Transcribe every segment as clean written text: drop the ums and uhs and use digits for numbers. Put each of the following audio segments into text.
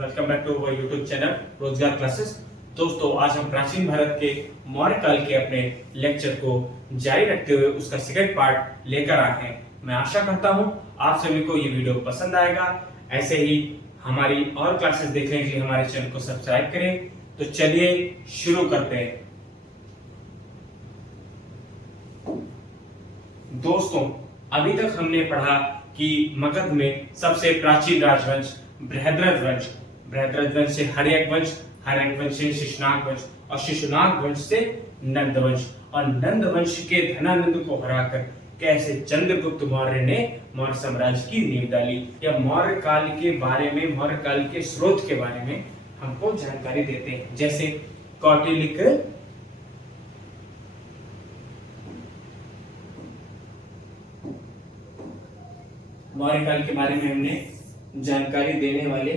Welcome back to our YouTube channel Rojgar classes. दोस्तों, आज हम प्राचीन भारत के मौर्य काल के अपने लेक्चर को जारी रखते हुए उसका सेकंड पार्ट लेकर आए हैं। मैं आशा करता हूं आप सभी को ये वीडियो पसंद आएगा। ऐसे ही हमारी और क्लासेस देखने के लिए हमारे चैनल को सब्सक्राइब करें। तो चलिए शुरू करते हैं। दोस्तों, अभी तक हमने पढ़ा कि मगध में सबसे प्राचीन राजवंश बृहद्रथ वंश से हर्यक वंश से शिशुनाग वंश और शिशुनाग वंश से नंद वंश और नंद वंश के धनानंद को हराकर कैसे चंद्रगुप्त मौर्य ने मौर्य साम्राज्य की नींव डाली, या मौर्य काल के बारे में, मौर्य काल के स्रोत के बारे में हमको जानकारी देते हैं। जैसे कौटिल्य मौर्य काल के बारे में हमने जानकारी देने वाले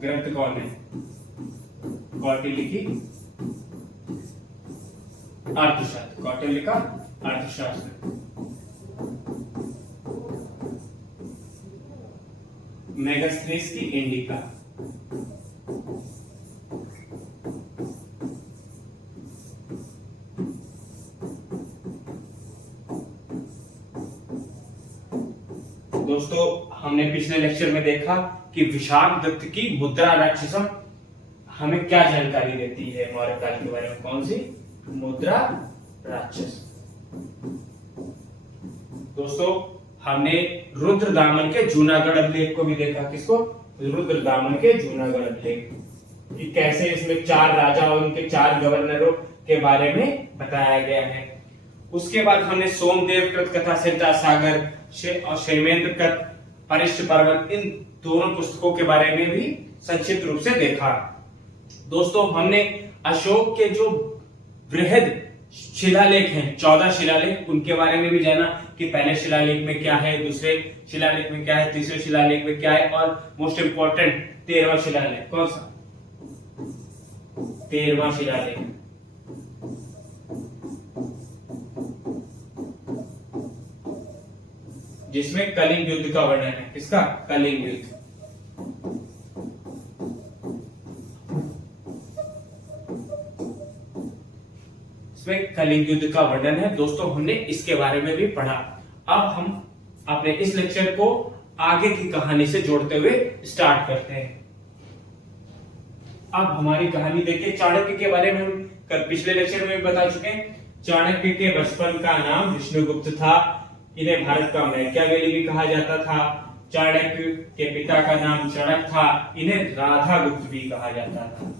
ग्रंथ कौन है? कौटिल्य की अर्थशास्त्र, कौटिल्य का अर्थशास्त्र। मेगास्थनीज की इंडिका। दोस्तों, हमने पिछले लेक्चर में देखा कि विशाखदत्त की मुद्रा राक्षसम हमें क्या जानकारी देती है मौर्य काल के बारे में। कौन सी मुद्रा राक्षस? दोस्तों, हमने रुद्रदामन के जूनागढ़ अभिलेख को भी देखा। किसको? रुद्रदामन के जूनागढ़ अभिलेख, कि कैसे इसमें 4 राजा और उनके 4 गवर्नरों के बारे में बताया गया है। उसके बाद हमने सोमदेव कृत कथा, सिद्धा सागर और शेमेंद्र कृत परिष्ट पर्वत, इन दोनों पुस्तकों के बारे में भी संक्षिप्त रूप से देखा। दोस्तों, हमने अशोक के जो बृहद शिलालेख हैं, 14 शिलालेख, उनके बारे में भी जाना कि पहले शिलालेख में क्या है, दूसरे शिलालेख में क्या है, तीसरे शिलालेख में क्या है, और मोस्ट इंपोर्टेंट 13वां शिलालेख कौन सा? 13वां शिलालेख, जिसमें कलिंग युद्ध का वर्णन है। किसका? कलिंग युद्ध। इसमें कलिंग युद्ध का वर्णन है। दोस्तों, हमने इसके बारे में भी पढ़ा। अब हम अपने इस लेक्चर को आगे की कहानी से जोड़ते हुए स्टार्ट करते हैं। अब हमारी कहानी देखिए, चाणक्य के बारे में हम कल पिछले लेक्चर में भी बता चुके हैं। चाणक्य के बचपन का नाम विष्णुगुप्त था। इन्हें भारत का मैकियावेली भी कहा जाता था। चाणक्य के पिता का नाम चणक था। इन्हें राधागुप्त भी कहा जाता था।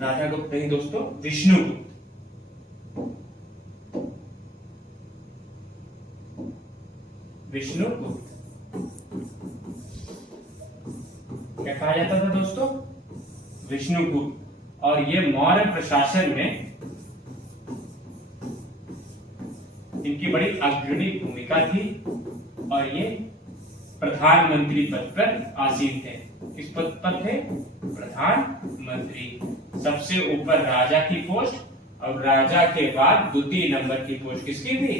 राधागुप्त नहीं दोस्तों, विष्णुगुप्त। विष्णुगुप्त क्या कहा जाता था दोस्तों? विष्णुगुप्त। और ये मौर्य प्रशासन में इनकी बड़ी अग्रणी भूमिका थी और ये प्रधानमंत्री पद पर आसीन थे। किस पद पर थे? प्रधानमंत्री। सबसे ऊपर राजा की पोस्ट और राजा के बाद द्वितीय नंबर की पोस्ट किसकी थी?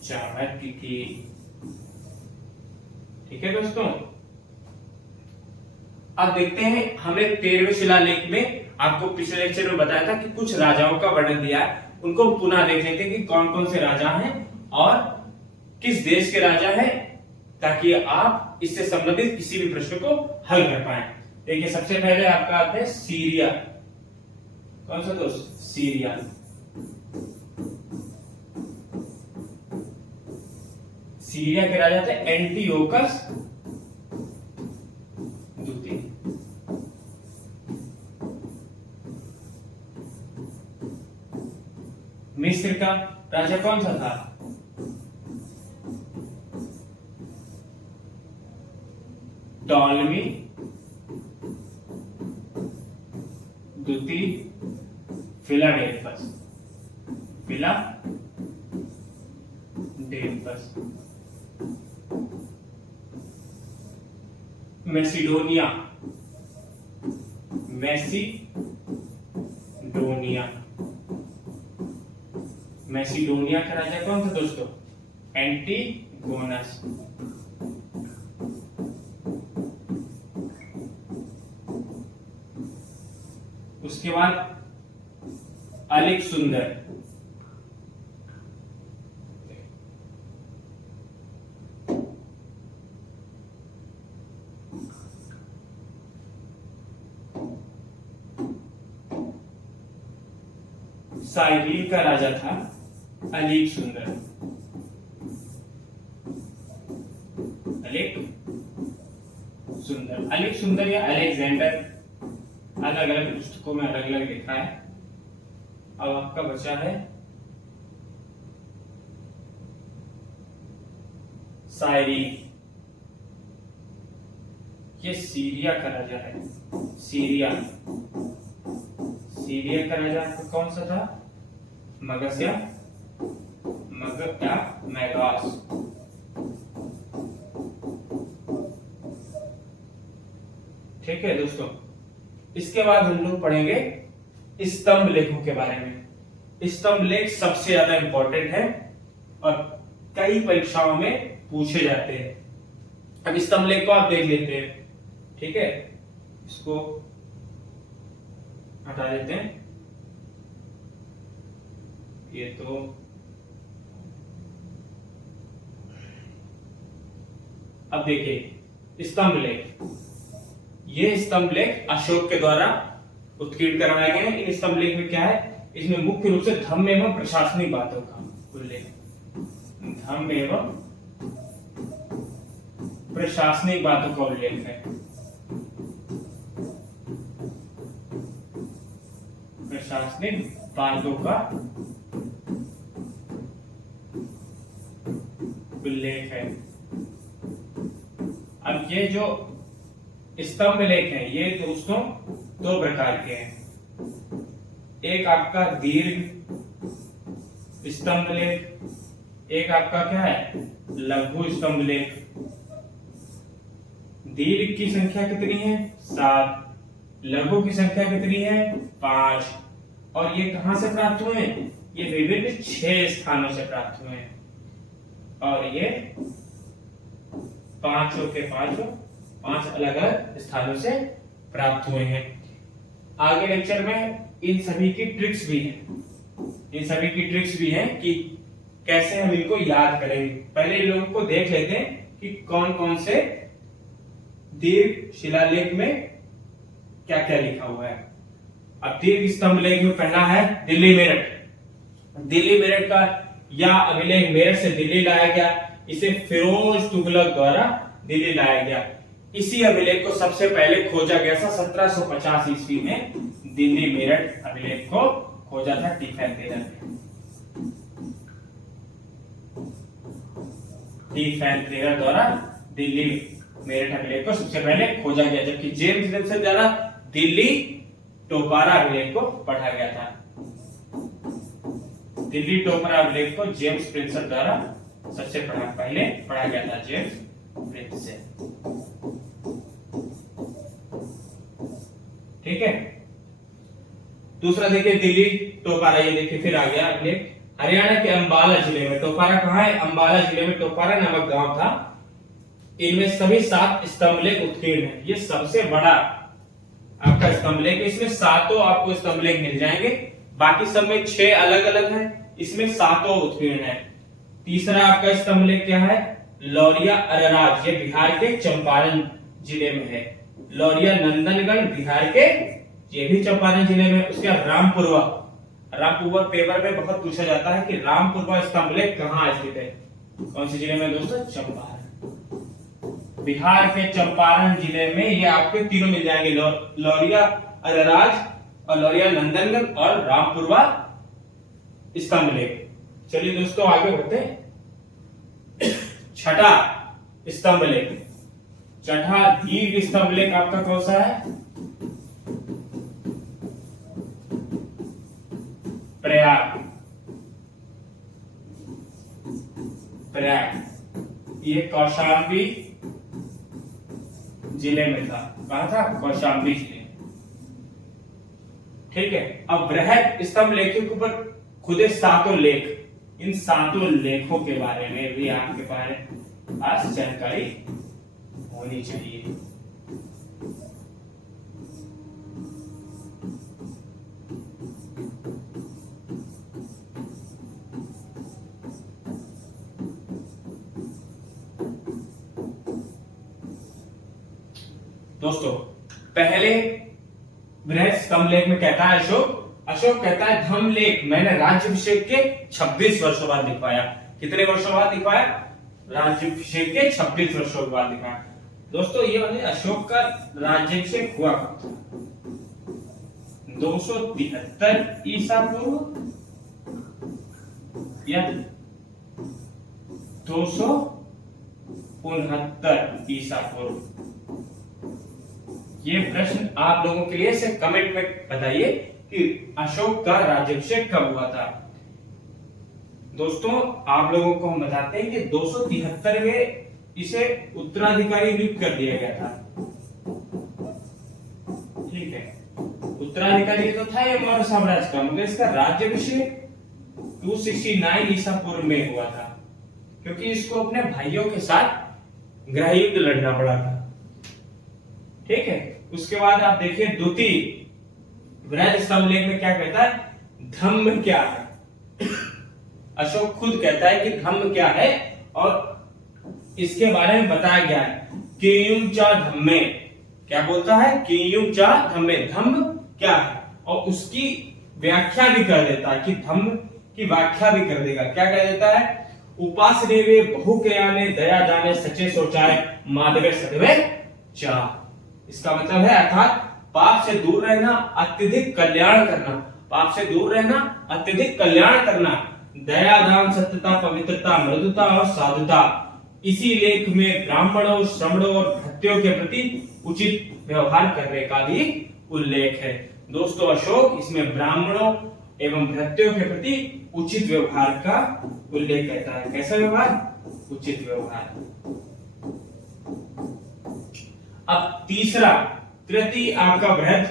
चाणक्य की। ठीक है दोस्तों, अब देखते हैं। हमने 13वें शिलालेख में आपको पिछले लेक्चर में बताया था कि कुछ राजाओं का वर्णन दिया है। उनको पुनः देख लेते हैं कि कौन कौन से राजा हैं और किस देश के राजा हैं, ताकि आप इससे संबंधित किसी भी प्रश्न को हल कर पाए। देखिए, सबसे पहले आपका आता है सीरिया। कौन सा दोस्त? सीरिया। सीरिया के राजा थे एंटियोकस द्वितीय। मिस्र का राजा कौन सा था? टॉलमी द्वितीय फिलाडेल्फस। मैसिडोनिया मैसिडोनिया का राजा कौन था दोस्तों? एंटीगोनस। उसके बाद अलिक सुंदर, साइलीन का राजा था अलीक सुंदर। अलीक सुंदर, अलीक सुंदर या अलेक्जेंडर अलग अलग पुस्तकों में अलग अलग लिखा है। अब आपका बचा है साइरीन। ये सीरिया का राजा है। सीरिया, सीरिया का राजा आपका कौन सा था? मगध या मैगास। ठीक है दोस्तों, इसके बाद हम लोग पढ़ेंगे स्तंभ लेखों के बारे में। स्तंभ लेख सबसे ज्यादा इंपॉर्टेंट है और कई परीक्षाओं में पूछे जाते हैं। अब स्तंभ लेख को आप देख लेते हैं। ठीक है, इसको हटा देते हैं। ये तो अब देखिए स्तंभ लेख, ये स्तंभ लेख अशोक के द्वारा उत्कीर्ण करवाए गए हैं। इन स्तंभ लेख में क्या है? इसमें मुख्य रूप से धम्म एवं प्रशासनिक बातों का उल्लेख, धम्म एवं प्रशासनिक बातों का उल्लेख है। प्रशासनिक बातों का उल्लेख है। अब ये जो स्तंभ लेख हैं, ये दोस्तों दो प्रकार के हैं। एक आपका दीर्घ स्तंभ लेख, एक आपका क्या है? लघु स्तंभ लेख। दीर्घ की संख्या कितनी है? 7। लघु की संख्या कितनी है? 5। और ये कहां से प्राप्त हुए? ये विभिन्न 6 स्थानों से प्राप्त हुए हैं। और ये पांचों के पांचों 5 अलग अलग स्थानों से प्राप्त हुए हैं। आगे लेक्चर में इन सभी की ट्रिक्स भी हैं। इन सभी की ट्रिक्स भी हैं कि कैसे हम इनको याद करेंगे। पहले इन लोगों को देख लेते हैं कि कौन कौन से दीर्घ शिलालेख में क्या क्या लिखा हुआ है। अब दीर्घ स्तंभ लेख में पहला है दिल्ली मेरठ। दिल्ली मेरठ का यह अभिलेख मेरठ से दिल्ली लाया गया। इसे फिरोज तुगलक द्वारा दिल्ली लाया गया। इसी अभिलेख को सबसे पहले खोजा गया था 1750 ईस्वी में। दिल्ली मेरठ अभिलेख को खोजा था टीफैन टेलर ने। टीफैन टेलर द्वारा दिल्ली मेरठ अभिलेख को सबसे पहले खोजा गया, जबकि जेम्स विल्सन द्वारा दिल्ली टोपारा अभिलेख को पढ़ा गया था। दिल्ली टोपारा अभिलेख को जेम्स प्रिंसेप द्वारा सबसे पहले पढ़ा गया था। James Prinsep. ठीक है, दूसरा देखिए दिल्ली टोपारा। ये देखिए फिर आ गया अभिलेख हरियाणा के अंबाला जिले में। टोपारा कहाँ है? अंबाला जिले में टोपारा नामक गांव था। इनमें सभी 7 स्तंभ लेख उत्कीर्ण है। ये सबसे बड़ा आपका स्तंभ लेख, इसमें 7 आपको स्तंभ लेख मिल जाएंगे। बाकी सब में 6 अलग अलग है, इसमें 7 उत्कीर्ण है। तीसरा आपका स्तंभ लेख क्या है? लौरिया अरराज। ये बिहार के चंपारण जिले में है। लौरिया नंदनगढ़ बिहार के, ये भी चंपारण जिले में। उसके बाद रामपुरवा। रामपुरवा पेपर में बहुत पूछा जाता है कि रामपुरवा स्तंभ लेख कहाँ स्थित है? कौन से जिले में दोस्तों? चंपारण। बिहार के चंपारण जिले में ये आपके तीनों मिल जाएंगे, लौरिया अरराज और लौरिया नंदनगढ़ और रामपुरवा स्तंभ लेख। चलिए दोस्तों आगे बढ़ते हैं। छठा स्तंभ लेख, छठा दीर्घ स्तंभ लेख आपका कौन सा है? प्रयाग। प्रयाग ये कौशाम्बी जिले में था। कहा था? कौशाम्बी जिले। ठीक है, अब बृहद स्तंभ लेखों के ऊपर खुदे 7 लेख। इन 7 लेखों के बारे में भी आपके पास जानकारी होनी चाहिए। दोस्तों पहले बृहद स्तंभ लेख में कहता है अशोक कहता है धम्म लेख मैंने राज्याभिषेक के 26 वर्षों बाद लिखवाया। कितने वर्षों बाद लिखवाया? राज्याभिषेक के 26 वर्षों के बाद लिखवाया। दोस्तों ये वाले अशोक का राज्याभिषेक हुआ 273 ईसा पूर्व या 269 ईसा पूर्व। ये प्रश्न आप लोगों के लिए से कमेंट में बताइए कि अशोक का राज्याभिषेक कब हुआ था। दोस्तों आप लोगों को हम बताते हैं कि 273वें इसे उत्तराधिकारी नियुक्त कर दिया गया था। ठीक है, उत्तराधिकारी तो था ये मौर्य साम्राज्य का, मगर इसका राज्याभिषेक 269 ईसा पूर्व में हुआ था, क्योंकि इसको अपने भाइयों के साथ गृह युद्ध लड़ना पड़ा था। ठीक है, उसके बाद आप देखिए द्वितीय बृहद स्तंभ लेख में क्या कहता है, धम्म क्या है। अशोक खुद कहता है कि धम्म क्या है और इसके बारे में बताया गया है। कियुम चा धम्मे, क्या बोलता है? कियुम चा धम्मे, धम्म क्या है, और उसकी व्याख्या भी कर देता है कि धम्म की व्याख्या भी कर देगा। क्या कह देता है? उपासने वे बहु कयाने दया जाने सचे सोचाए माधवे सदवे चा। इसका मतलब है अर्थात पाप से दूर रहना, अत्यधिक कल्याण करना, पाप से दूर रहना, अत्यधिक कल्याण करना, दया दान सत्यता पवित्रता मृदुता और साधुता। इसी लेख में ब्राह्मणों श्रमणों और भृत्यों के प्रति उचित व्यवहार करने का भी उल्लेख है। दोस्तों अशोक इसमें ब्राह्मणों एवं भृत्यों के प्रति उचित व्यवहार का उल्लेख करता है। कैसा व्यवहार? उचित व्यवहार। अब तीसरा तृतीय आपका बृहद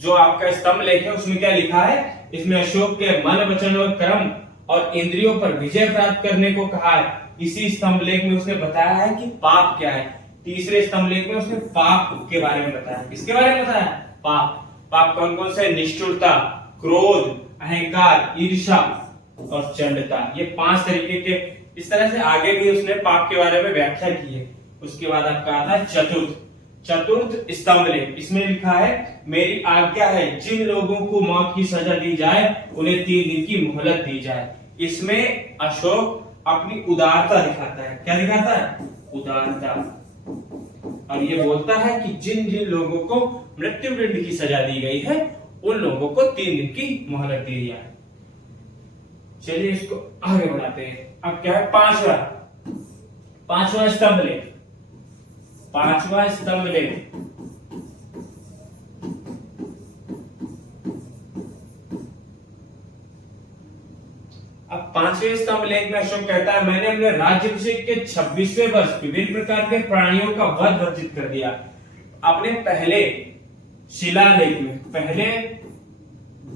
जो आपका स्तंभ लेख है उसमें क्या लिखा है? इसमें अशोक के मन वचन और कर्म और इंद्रियों पर विजय प्राप्त करने को कहा है। इसी स्तंभ लेख में उसने बताया है कि पाप क्या है। तीसरे स्तंभ लेख में उसने पाप के बारे में बताया। किसके बारे में बताया? पाप। पाप कौन कौन से? निष्ठुरता, क्रोध, अहंकार, ईर्ष्या और चंडता। ये 5 तरीके के, इस तरह से आगे भी उसने पाप के बारे में व्याख्या की है। उसके बाद आपका आता है चतुर्थ स्तंभ लेख। इसमें लिखा है मेरी आज्ञा है जिन लोगों को मौत की सजा दी जाए उन्हें 3 दिन की मोहलत दी जाए। इसमें अशोक अपनी उदारता दिखाता है। क्या दिखाता है? उदारता। और ये बोलता है कि जिन जिन लोगों को मृत्युदंड की सजा दी गई है उन लोगों को 3 दिन की मोहलत दी जाए। चलिए इसको आगे बढ़ाते हैं। अब क्या है? पांचवा स्तंभ लेख। पांचवा स्तंभ लेख अब 5वें स्तंभ लेख में अशोक कहता है मैंने अपने राज्याभिषेक के 26वें वर्ष विभिन्न प्रकार के प्राणियों का वध वर्जित कर दिया। अपने पहले शिलालेख में, पहले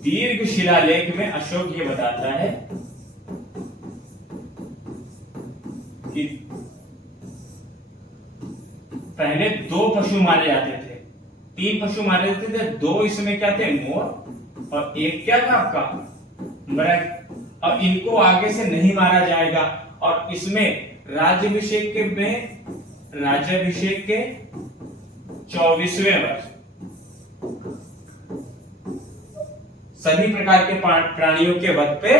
दीर्घ शिलालेख में अशोक ये बताता है कि पहले 2 पशु मारे जाते थे, 3 पशु मारे जाते थे, 2 इसमें क्या थे? मोर, और एक क्या था आपका? मृग। अब इनको आगे से नहीं मारा जाएगा। और इसमें राज्याभिषेक के 24वें वर्ष सभी प्रकार के प्राणियों के वध पे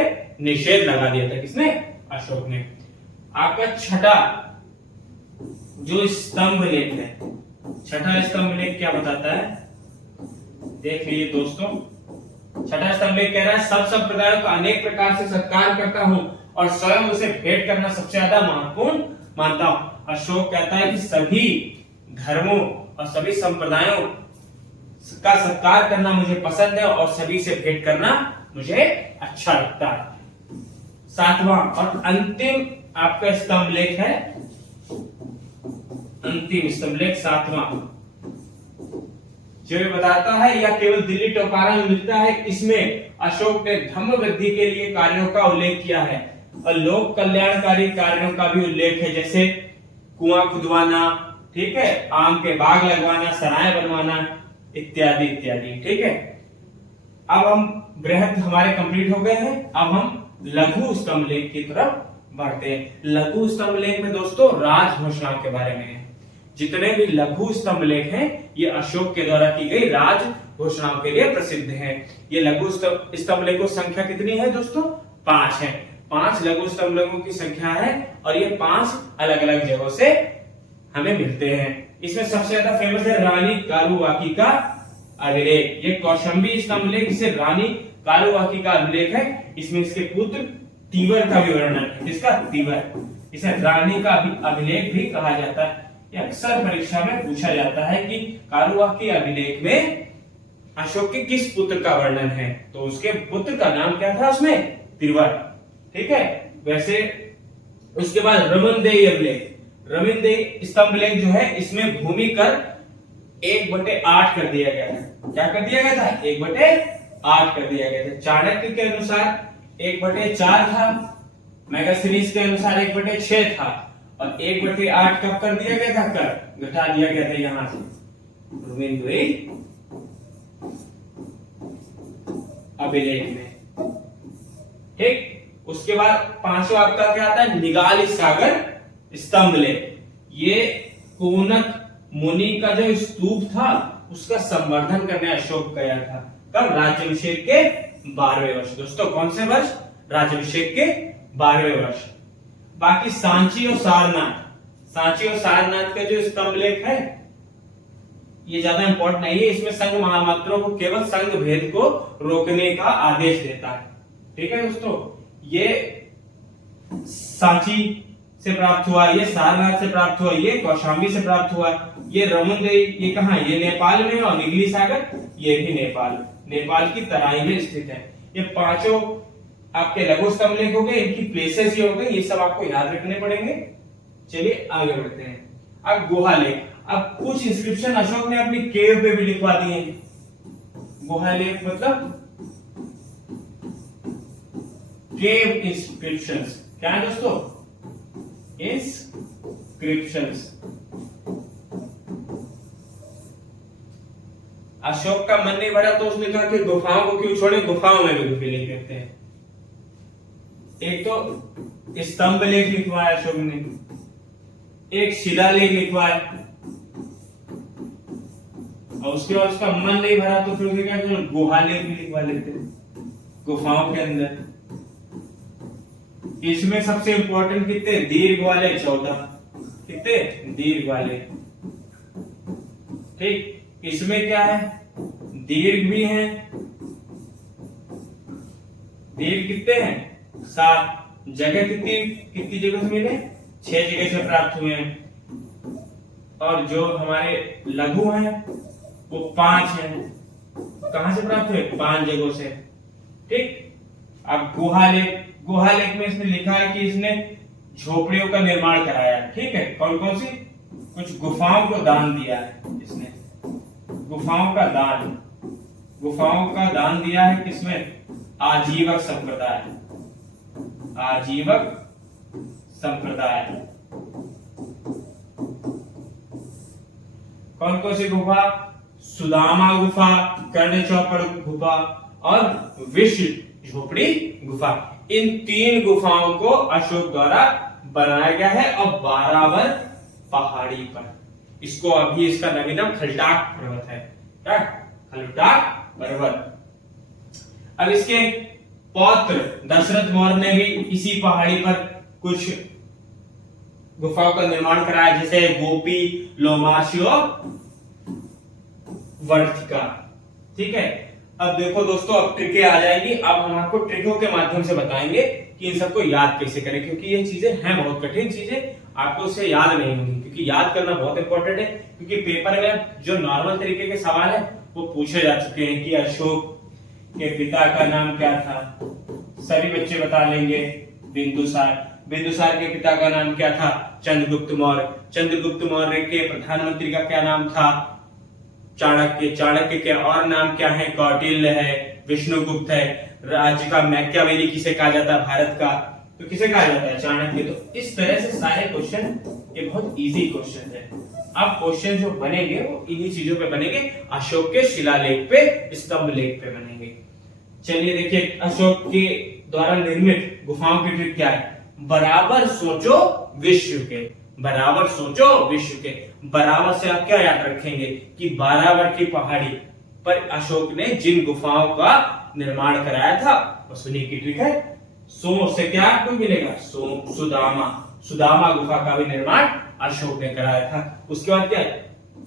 निषेध लगा दिया था। किसने? अशोक ने। आपका छठा जो स्तंभ लेख है, छठा स्तंभ लेख क्या बताता है? देख लीजिए दोस्तों, छठा स्तंभ लेख कह रहा है सब संप्रदायों का अनेक प्रकार से सत्कार करता हूं और स्वयं उसे भेंट करना सबसे ज्यादा महत्वपूर्ण मानता हूं। अशोक कहता है कि सभी धर्मों और सभी संप्रदायों का सत्कार करना मुझे पसंद है और सभी से भेंट करना मुझे अच्छा लगता है। 7वां और अंतिम आपका स्तंभ लेख है, अंतिम स्तंभ लेख 7वां, जो ये बताता है या केवल दिल्ली टोकारा में मिलता है। इसमें अशोक ने धम्म वृद्धि के लिए कार्यों का उल्लेख किया है और लोक कल्याणकारी कार्यों का भी उल्लेख है, जैसे कुआं खुदवाना, ठीक है, आम के बाग लगवाना, सराय बनवाना इत्यादि इत्यादि। ठीक है, अब हम बृहद हमारे कंप्लीट हो गए हैं। अब हम लघु स्तंभ लेख की तरफ बढ़ते हैं। लघु स्तंभ लेख में दोस्तों राज घोषणाओं के बारे में है जितने भी लघु स्तंभ लेख हैं ये अशोक के द्वारा की गई राज घोषणाओं के लिए प्रसिद्ध हैं। ये लघु स्तंभ लेखों संख्या कितनी है दोस्तों? 5 है। 5 लघु स्तंभ लेखों की संख्या है और ये 5 अलग अलग जगहों से हमें मिलते हैं। इसमें सबसे ज्यादा फेमस है रानी कालुवाकी का अभिलेख। ये कौशाम्बी स्तंभ लेख जिसे रानी कालुवाकी का अभिलेख है। इसमें इसके पुत्र तीवर का भी वर्णन है। किसका? तीवर। इसे रानी का अभिलेख भी कहा जाता है। ये अक्सर परीक्षा में पूछा जाता है कि कालुवाकी अभिलेख में अशोक के किस पुत्र का वर्णन है, तो उसके पुत्र का नाम क्या था उसमें? तीवर। ठीक है। वैसे उसके बाद रमनदेई अभिलेख। रमनदेई स्तंभ लेख जो है इसमें भूमि कर 1/8 कर दिया गया था। क्या कर दिया गया था? 1/8 कर दिया गया था। चाणक्य के अनुसार 1/4 था, मेगास्थनीज के अनुसार 1/6 था और 1/8 कब कर दिया गया था? कर घटा दिया गया था यहां से रमनदेई अभिलेख में। ठीक। उसके बाद पांचवा आपका क्या आता है? निगाली सागर स्तंभ लेख। ये कोनक मुनि का जो स्तूप था उसका संवर्धन करने अशोक गया था। कब? राज्याभिषेक के 12वें वर्ष। दोस्तों कौन से वर्ष? राज्याभिषेक के 12वें वर्ष। बाकी सांची और सारनाथ। सांची और सारनाथ का जो स्तंभ लेख है ये ज्यादा इंपॉर्टेंट नहीं है। इसमें संघ महामात्रों को केवल संघ भेद को रोकने का आदेश देता है। ठीक है दोस्तों। ये सांची से प्राप्त हुआ, ये सारनाथ से प्राप्त हुआ, ये कौशाम्बी से प्राप्त हुआ, ये रमनदेई ये कहां? ये नेपाल में है और निगली सागर ये भी नेपाल की तराई में स्थित है। ये पांचों आपके लघु स्तंभ लेख हो गए। इनकी प्लेसेस ये हो गए, ये सब आपको याद रखने पड़ेंगे। चलिए आगे बढ़ते हैं। अब गुहा लेख। अब कुछ इंस्क्रिप्शन अशोक ने अपनी केव पे भी लिखवा दिए। गुहा लेख मतलब केव इंस्क्रिप्शंस। क्या है दोस्तों? इंस्क्रिप्शंस। अशोक का मन नहीं भरा तो उसने कहा कि गुफाओं को क्यों छोड़े, गुफाओं में भी गुफे लिख देते हैं। एक तो स्तंभ लेख लिखवाया अशोक ने, एक शिलालेख लिखवाया और उसके बाद उसका मन नहीं भरा तो फिर क्या किया? गुहा लेख भी लिखवा लेते हैं गुफाओं के अंदर। इसमें सबसे इंपॉर्टेंट कितने? दीर्घ वाले 14। कितने? दीर्घ वाले। ठीक। इसमें क्या है? दीर्घ भी है। दीर्घ कितने हैं? 7। जगह कितनी जगह से मिले? 6 जगह से प्राप्त हुए हैं। और जो हमारे लघु हैं वो 5 हैं। कहां से प्राप्त हुए? 5 जगहों से। ठीक। अब गुहा लेख में इसने लिखा है कि इसने झोपड़ियों का निर्माण कराया। ठीक है। कौन कौन सी? कुछ गुफाओं को दान दिया है इसने। गुफाओं का दान दिया है किसमें? आजीवक संप्रदाय। आजीवक संप्रदाय। कौन कौन सी गुफा? सुदामा गुफा, कर्ण चौपड़ गुफा और विश्व झोपड़ी गुफा। इन 3 गुफाओं को अशोक द्वारा बनाया गया है और बारावर पहाड़ी पर। इसको अभी इसका नवीनम खलटाक पर्वत है। क्या? खलटाक पर्वत। अब इसके पौत्र दशरथ मौर्य ने भी इसी पहाड़ी पर कुछ गुफाओं का निर्माण कराया, जैसे गोपी, लोमाशी और वर्तिका। ठीक है। अब देखो दोस्तों, अब ट्रिकें आ जाएंगी। अब हम आपको ट्रिकों के माध्यम से बताएंगे कि इन सबको याद कैसे करें, क्योंकि ये चीजें हैं बहुत कठिन चीजें, आपको उसे याद नहीं होंगी, क्योंकि याद करना बहुत इंपॉर्टेंट है। क्योंकि पेपर में जो नॉर्मल तरीके के सवाल है वो पूछे जा चुके हैं कि अशोक के पिता का नाम क्या था, सभी बच्चे बता लेंगे। बिंदुसार के पिता का नाम क्या था? चंद्रगुप्त मौर्य के प्रधानमंत्री का क्या नाम था? चाणक्य के और नाम क्या है? कौटिल्य है, विष्णुगुप्त है। राज्य का मैकियावेली किसे कहा जाता है? भारत का तो किसे कहा जाता है? चाणक्य। तो इस तरह से सारे क्वेश्चन, ये बहुत इजी क्वेश्चन है। अब क्वेश्चन जो बनेंगे वो इन्हीं चीजों पे बनेंगे, अशोक के शिलालेख पे, स्तंभ लेख पे बनेंगे। चलिए देखिए, अशोक के द्वारा निर्मित गुफाओं की ट्रिक क्या है? बराबर सोचो विश्व के। बराबर सोचो विश्व के। बराबर से आप क्या याद रखेंगे कि बारावर की पहाड़ी पर अशोक ने जिन गुफाओं का निर्माण कराया था वो सुनिए की ट्रिक है। सो से क्या आपको मिलेगा, सुदामा, सुदामा गुफा का भी निर्माण अशोक ने कराया था। उसके बाद क्या,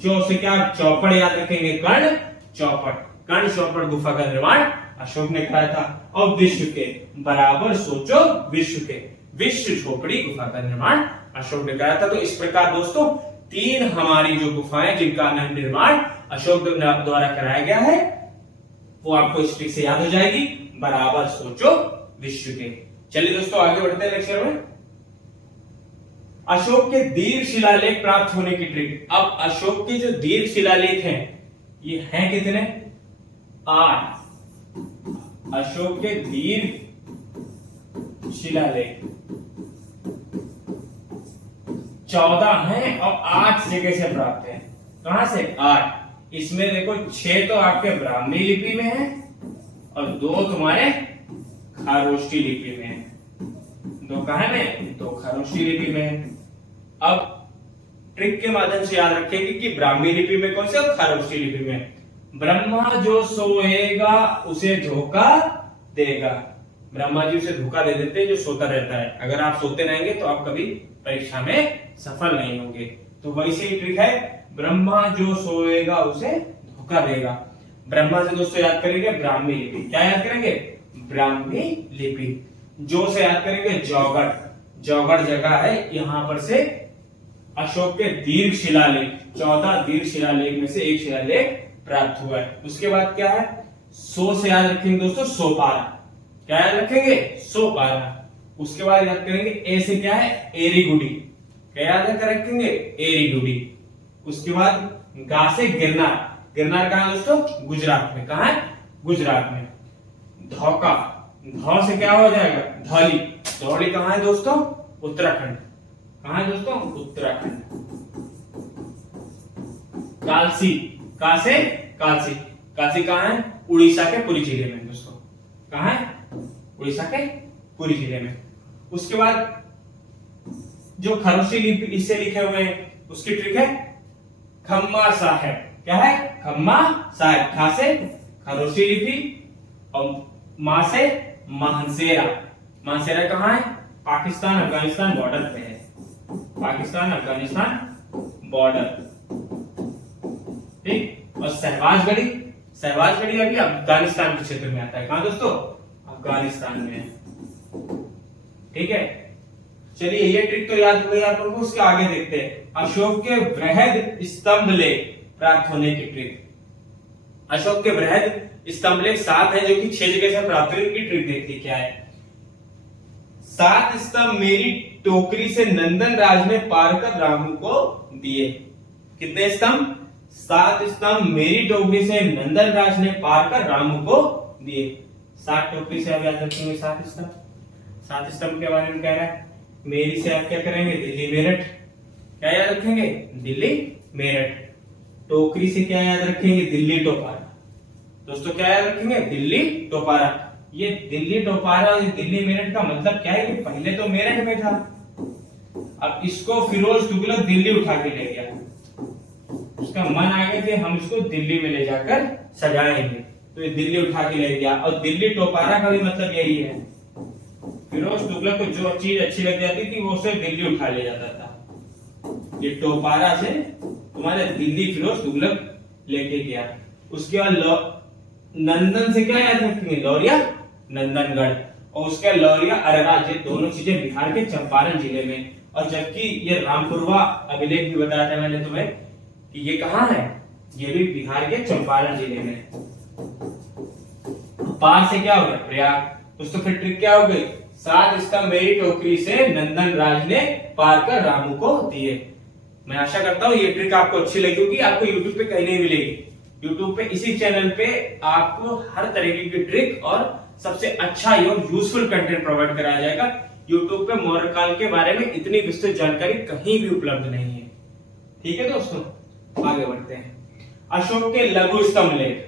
चौ से क्या चौपड़ याद रखेंगे, कर्ण चौपड़, कर्ण चौपड़ गुफा का निर्माण अशोक ने कराया था। और विश्व के, बराबर सोचो विश्व के, विश्व झोपड़ी गुफा का निर्माण अशोक ने कराया था। तो इस प्रकार दोस्तों 3 हमारी जो गुफाएं जिनका निर्माण अशोक द्वारा कराया गया है वो आपको इस ट्रिक से याद हो जाएगी, बराबर सोचो विश्व के। चलिए दोस्तों आगे बढ़ते हैं लेक्चर में। अशोक के दीर्घ शिलालेख प्राप्त होने की ट्रिक। अब अशोक के जो दीर्घ शिलालेख हैं ये हैं कितने, 8। अशोक के दीर्घ शिलालेख 14 हैं और 8 जगह से प्राप्त हैं। कहां से, 8। इसमें देखो 6 तो आपके ब्राह्मी लिपि में है और 2 तुम्हारे खारोष्ठी लिपि में है। 2 कहां में, 2 खारोष्ठी लिपि में है। अब ट्रिक के माध्यम से याद रखेंगे कि ब्राह्मी लिपि में कौन से और खारोष्ठी लिपि में। ब्रह्मा जो सोएगा उसे धोखा देगा। ब्रह्मा जी उसे धोखा दे देते हैं जो सोता रहता है। अगर आप सोते रहेंगे तो आप कभी परीक्षा में सफल नहीं होंगे। तो वैसे ही ट्रिक है, ब्रह्मा जो सोएगा उसे धोखा देगा। ब्रह्मा से दोस्तों याद करेंगे ब्राह्मी लिपि। क्या याद करेंगे, ब्राह्मी लिपि। जो से याद करेंगे जौगढ़, जौगढ़ जगह है, यहां पर से अशोक के दीर्घ शिलालेख 14 दीर्घ शिलालेख में से एक शिलालेख प्राप्त हुआ है। उसके बाद क्या है, सो से याद रखेंगे दोस्तों सोपारा। क्या याद रखेंगे, सोपारा। उसके बाद याद करेंगे ए से क्या है, एरीगुडी। क्या याद रखेंगे, एरीगुडी। उसके बाद गा से गिरनार। गिरनार कहां है दोस्तों, गुजरात में। कहां है, गुजरात में। धौका, धौ से क्या हो जाएगा, धौली। धौली कहां है दोस्तों, उत्तराखंड। कहां है दोस्तों, उत्तराखंड। कालसी, का से कालसी। कालसी कहां है, उड़ीसा के पुरी जिले में दोस्तों। कहां है, उड़ीसा के पुरी जिले में। उसके बाद जो खारोशी लिपि इससे लिखे हुए हैं उसकी ट्रिक है खम्मा साहेब। क्या है, खम्मा साहेब। खा से खारोशी लिपि और मा से मानसेरा। मानसेरा कहां है, पाकिस्तान अफगानिस्तान बॉर्डर पे है। पाकिस्तान अफगानिस्तान बॉर्डर, ठीक। और सहवाजगढ़ी, सहवाजगढ़ी अभी अफगानिस्तान के क्षेत्र में आता है। कहां दोस्तों, अफगानिस्तान में है, ठीक है। चलिए ये ट्रिक तो याद हो गई आप लोगों को। उसके आगे देखते हैं अशोक के बृहद स्तंभ लेख प्राप्त होने की ट्रिक। अशोक के बृहद स्तंभ लेख 7 है जो कि 6 जगह से प्राप्त हुई। की ट्रिक देखिए क्या है। 7 स्तंभ मेरी टोकरी से नंदन राज ने पार कर रामू को दिए। कितने स्तंभ, 7 स्तंभ मेरी टोकरी से नंदन राज ने पार कर रामू को दिए। 7 टोकरी से आप याद रखेंगे 7 स्तंभ। 7 स्तंभ के बारे में कह रहा है। मेरी से आप क्या करेंगे, दिल्ली मेरठ। क्या याद रखेंगे, दिल्ली मेरठ। टोकरी से क्या याद रखेंगे, दिल्ली टोपारा। दोस्तों क्या याद रखेंगे, दिल्ली टोपारा। ये दिल्ली टोपारा और दिल्ली मेरठ का मतलब क्या है कि पहले तो मेरठ में था, अब इसको फिरोज तुगलक दिल्ली उठा के ले गया। उसका मन आ गया कि हम इसको दिल्ली में ले जाकर सजाएंगे, तो ये दिल्ली उठा के ले गया। और दिल्ली टोपारा का भी मतलब यही है, फिरोज तुगलक को जो चीज अच्छी लग जाती थी वो उसे दिल्ली उठा ले जाता था। ये टोपारा से तुम्हारे दिल्ली फिरोज तुगलक लेके गया। उसके बाद नंदन से क्या याद रखेंगे, लौरिया नंदनगढ़। और उसके लौरिया अरराज, ये दोनों चीजें बिहार के चंपारण जिले में। और जबकि ये रामपुरवा अभिलेख भी बताया था मैंने तुम्हें कि ये कहां है, ये भी बिहार के चंपारण जिले में। पार से क्या हो गया, प्रयाग। दोस्तों फिर ट्रिक क्या हो गई, 7 स्तंभ मेरी टोकरी से नंदन राज ने पार कर रामू को दिए। मैं आशा करता हूं ये ट्रिक आपको अच्छी लगी होगी। आपको YouTube पे कहीं नहीं मिलेगी। YouTube पे इसी चैनल पे आपको हर तरीके की ट्रिक और सबसे अच्छा और यूजफुल कंटेंट प्रोवाइड कराया जाएगा। YouTube पे मौर्य काल के बारे में इतनी विस्तृत जानकारी कहीं भी उपलब्ध नहीं है। ठीक है दोस्तों, आगे बढ़ते हैं। अशोक के लघु स्तंभ लेख।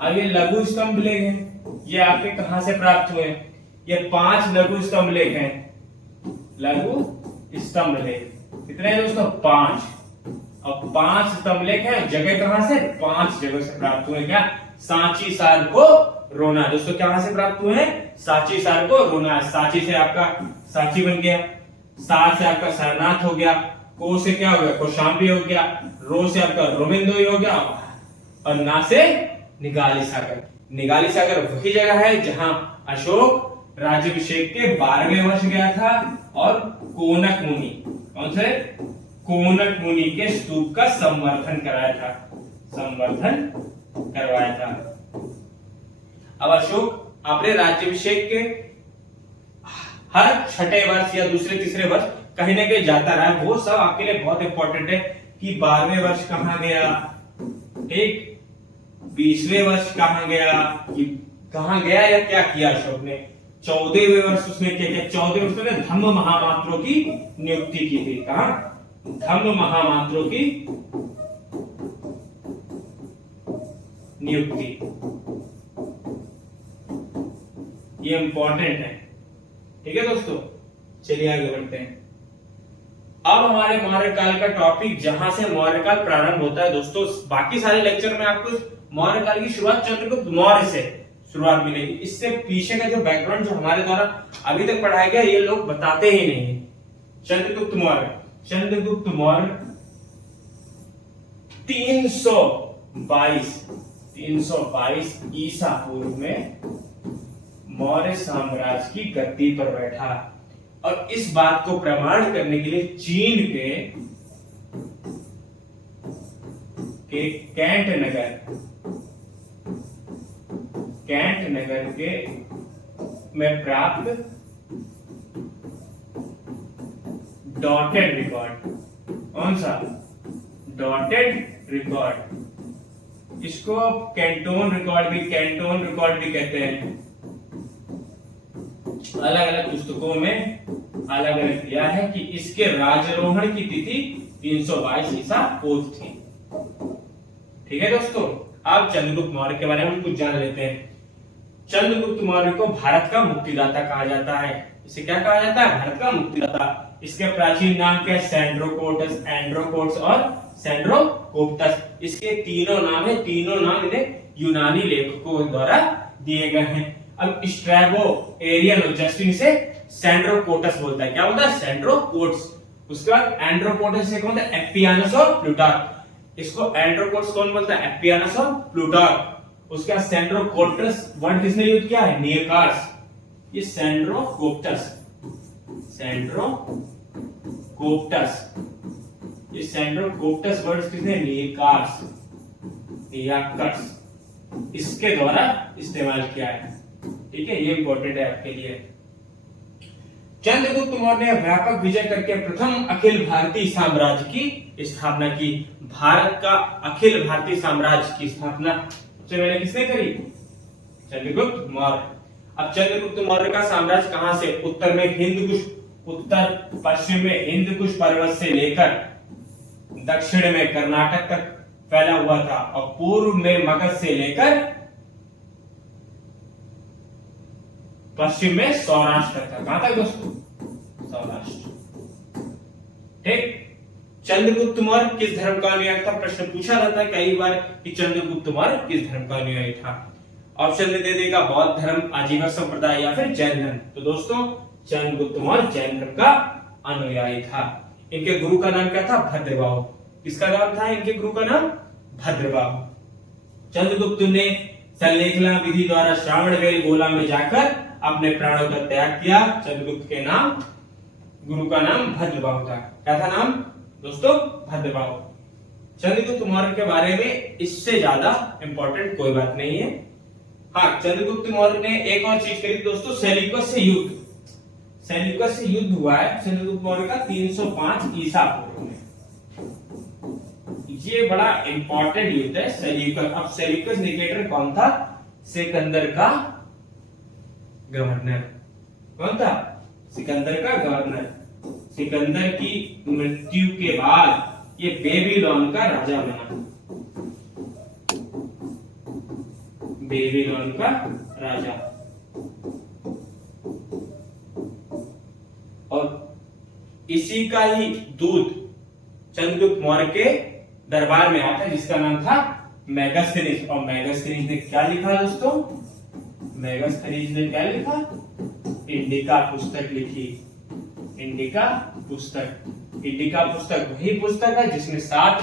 अब ये लघु स्तंभ लेख है, ये आपके कहां से प्राप्त हुए, ये 5 लघु स्तंभ लेख हैं। लघु स्तंभ लेख कितने हैं दोस्तों? 5। अब 5 स्तंभलेख है, जगह कहां से? 5 जगह से प्राप्त हुए। क्या? सांची, सार को रोना। दोस्तों कहां से प्राप्त हुए हैं? सांची, सार को रोना। सांची से आपका सांची बन गया, सार से आपका सारनाथ हो गया, को से क्या हो गया? कौशाम्बी हो गया, रो से आपका रोमिंदोई हो गया, और ना से निगाली सागर। निगाली सागर वही जगह है जहां अशोक राज्याभिषेक के 12वें वर्ष गया था और कोनक मुनि, कौन से? कोनक मुनि के स्तूप का संवर्धन कराया था, संवर्धन करवाया था। अब अशोक अपने राज्याभिषेक के हर छठे वर्ष या दूसरे तीसरे वर्ष कहीं ना कहीं जाता रहा है। वो सब आपके लिए बहुत इंपॉर्टेंट है कि 12वें वर्ष कहां गया, ठीक, 20वें वर्ष कहां गया, कि कहां गया या क्या किया अशोक ने। 14वें वर्ष उसने क्या किया? 14वें वर्ष में धम्म महामात्रों की नियुक्ति की थी। कहां? धम्म महामात्रों की नियुक्ति, ये इंपॉर्टेंट है। ठीक है दोस्तों, चलिए आगे बढ़ते हैं। अब हमारे मौर्य काल का टॉपिक, जहां से मौर्य काल प्रारंभ होता है दोस्तों। बाकी सारे लेक्चर में आपको मौर्य काल की शुरुआत चंद्रगुप्त मौर्य से शुरुआत मिलेगी। इससे पीछे का जो बैकग्राउंड जो हमारे द्वारा अभी तक पढ़ाया गया, ये लोग बताते ही नहीं है। चंद्रगुप्त मौर्य, चंद्रगुप्त मौर्य 322 ईसा पूर्व में मौर्य साम्राज्य की गद्दी पर बैठा, और इस बात को प्रमाण करने के लिए चीन के कैंट नगर के में प्राप्त डॉटेड रिकॉर्ड, कौन सा? डॉटेड रिकॉर्ड, इसको कैंटोन रिकॉर्ड भी कहते हैं। अलग अलग पुस्तकों में अलग अलग दिया है कि इसके राजारोहण की तिथि 322 ईसा पूर्व थी। ठीक है दोस्तों, अब चंद्रगुप्त मौर्य के बारे में कुछ जान लेते हैं। चंद्रगुप्त मौर्य को भारत का मुक्तिदाता कहा जाता है। इसे क्या कहा जाता है? भारत का मुक्तिदाता। इसके प्राचीन नाम क्या है? सैंड्रोकोटस, एंड्रोकोटस और सैंड्रोकोप्टस। इसके तीनों नाम है, तीनों नाम इन्हें यूनानी लेखकों द्वारा दिए गए हैं। अब स्ट्रैबो, एरियन और जस्टिन से सैंड्रोकोटस बोलता है। क्या बोलता है? सैंड्रोकोटस। उसके बाद एंड्रोकोटस से कौन बोलता है? एप्पियानस और प्लूटार्क। इसको एंड्रोकोटस कौन बोलता है? एप्पियानस और प्लूटार्क। उसके बाद सैंड्रोकोटस वर्ड किसने यूज किया है? नियकार्स। ये सैंड्रोकोप्टस, ये सैंड्रोकोप्टस वर्ड किसने? नियकार्स, इसके द्वारा इस्तेमाल किया है। ठीक है, ये इंपॉर्टेंट है आपके लिए। चंद्रगुप्त मौर्य ने व्यापक विजय करके प्रथम अखिल भारतीय साम्राज्य की स्थापना की। भारत का अखिल भारतीय साम्राज्य की स्थापना सबसे पहले किसने करी? चंद्रगुप्त मौर्य। अब चंद्रगुप्त मौर्य का साम्राज्य कहां से? उत्तर में हिंदकुश, उत्तर पश्चिम में हिंदकुश पर्वत से लेकर दक्षिण में कर्नाटक तक फैला हुआ था, और पूर्व में मगध से लेकर पश्चिम में सौराष्ट्र तक था। कहां तक दोस्तों? सौराष्ट्र। ठीक। चंद्रगुप्त मौर्य किस धर्म का अनुयायी था? प्रश्न पूछा जाता है कई बार कि चंद्रगुप्त मौर्य किस धर्म का अनुयायी था। ऑप्शन दे देगा बौद्ध धर्म, आजीवन संप्रदाय या फिर जैन धर्म। तो दोस्तों चंद्रगुप्त मौर्य जैन धर्म का अनुयायी था। इनके गुरु का नाम क्या था? भद्रबाहु। किसका नाम था इनके गुरु का नाम? भद्रबाहु। चंद्रगुप्त ने संलेखना विधि द्वारा श्रावणबेल गोला में जाकर अपने प्राणों का त्याग किया। चंद्रगुप्त के नाम, गुरु का नाम भद्रबाहु था। क्या था नाम दोस्तों? भद्रबाहु। चंद्रगुप्त मौर्य के बारे में इससे ज्यादा इंपॉर्टेंट कोई बात नहीं है। हाँ, चंद्रगुप्त मौर्य ने एक और चीज करी दोस्तों, सेल्यूकस से युद्ध। सेल्यूकस से युद्ध हुआ है चंद्रगुप्त मौर्य का 305 ईसा पूर्व में। ये बड़ा इंपॉर्टेंट युद्ध है सेल्यूकस। अब सेल्यूकस निकेटर कौन था? सिकंदर का गवर्नर। कौन था? सिकंदर का गवर्नर। सिकंदर की मृत्यु के बाद ये बेबीलोन का राजा बना। बेबीलोन का राजा। और इसी का ही दूत चंद्रगुप्त मौर्य के दरबार में आता है, जिसका नाम था मेगास्थनीज। और मेगास्थनीज ने क्या लिखा दोस्तों? मेगास्थनीज ने क्या लिखा? इंडिका पुस्तक लिखी। इंडिका पुस्तक। इंडिका पुस्तक वही पुस्तक है जिसमें 7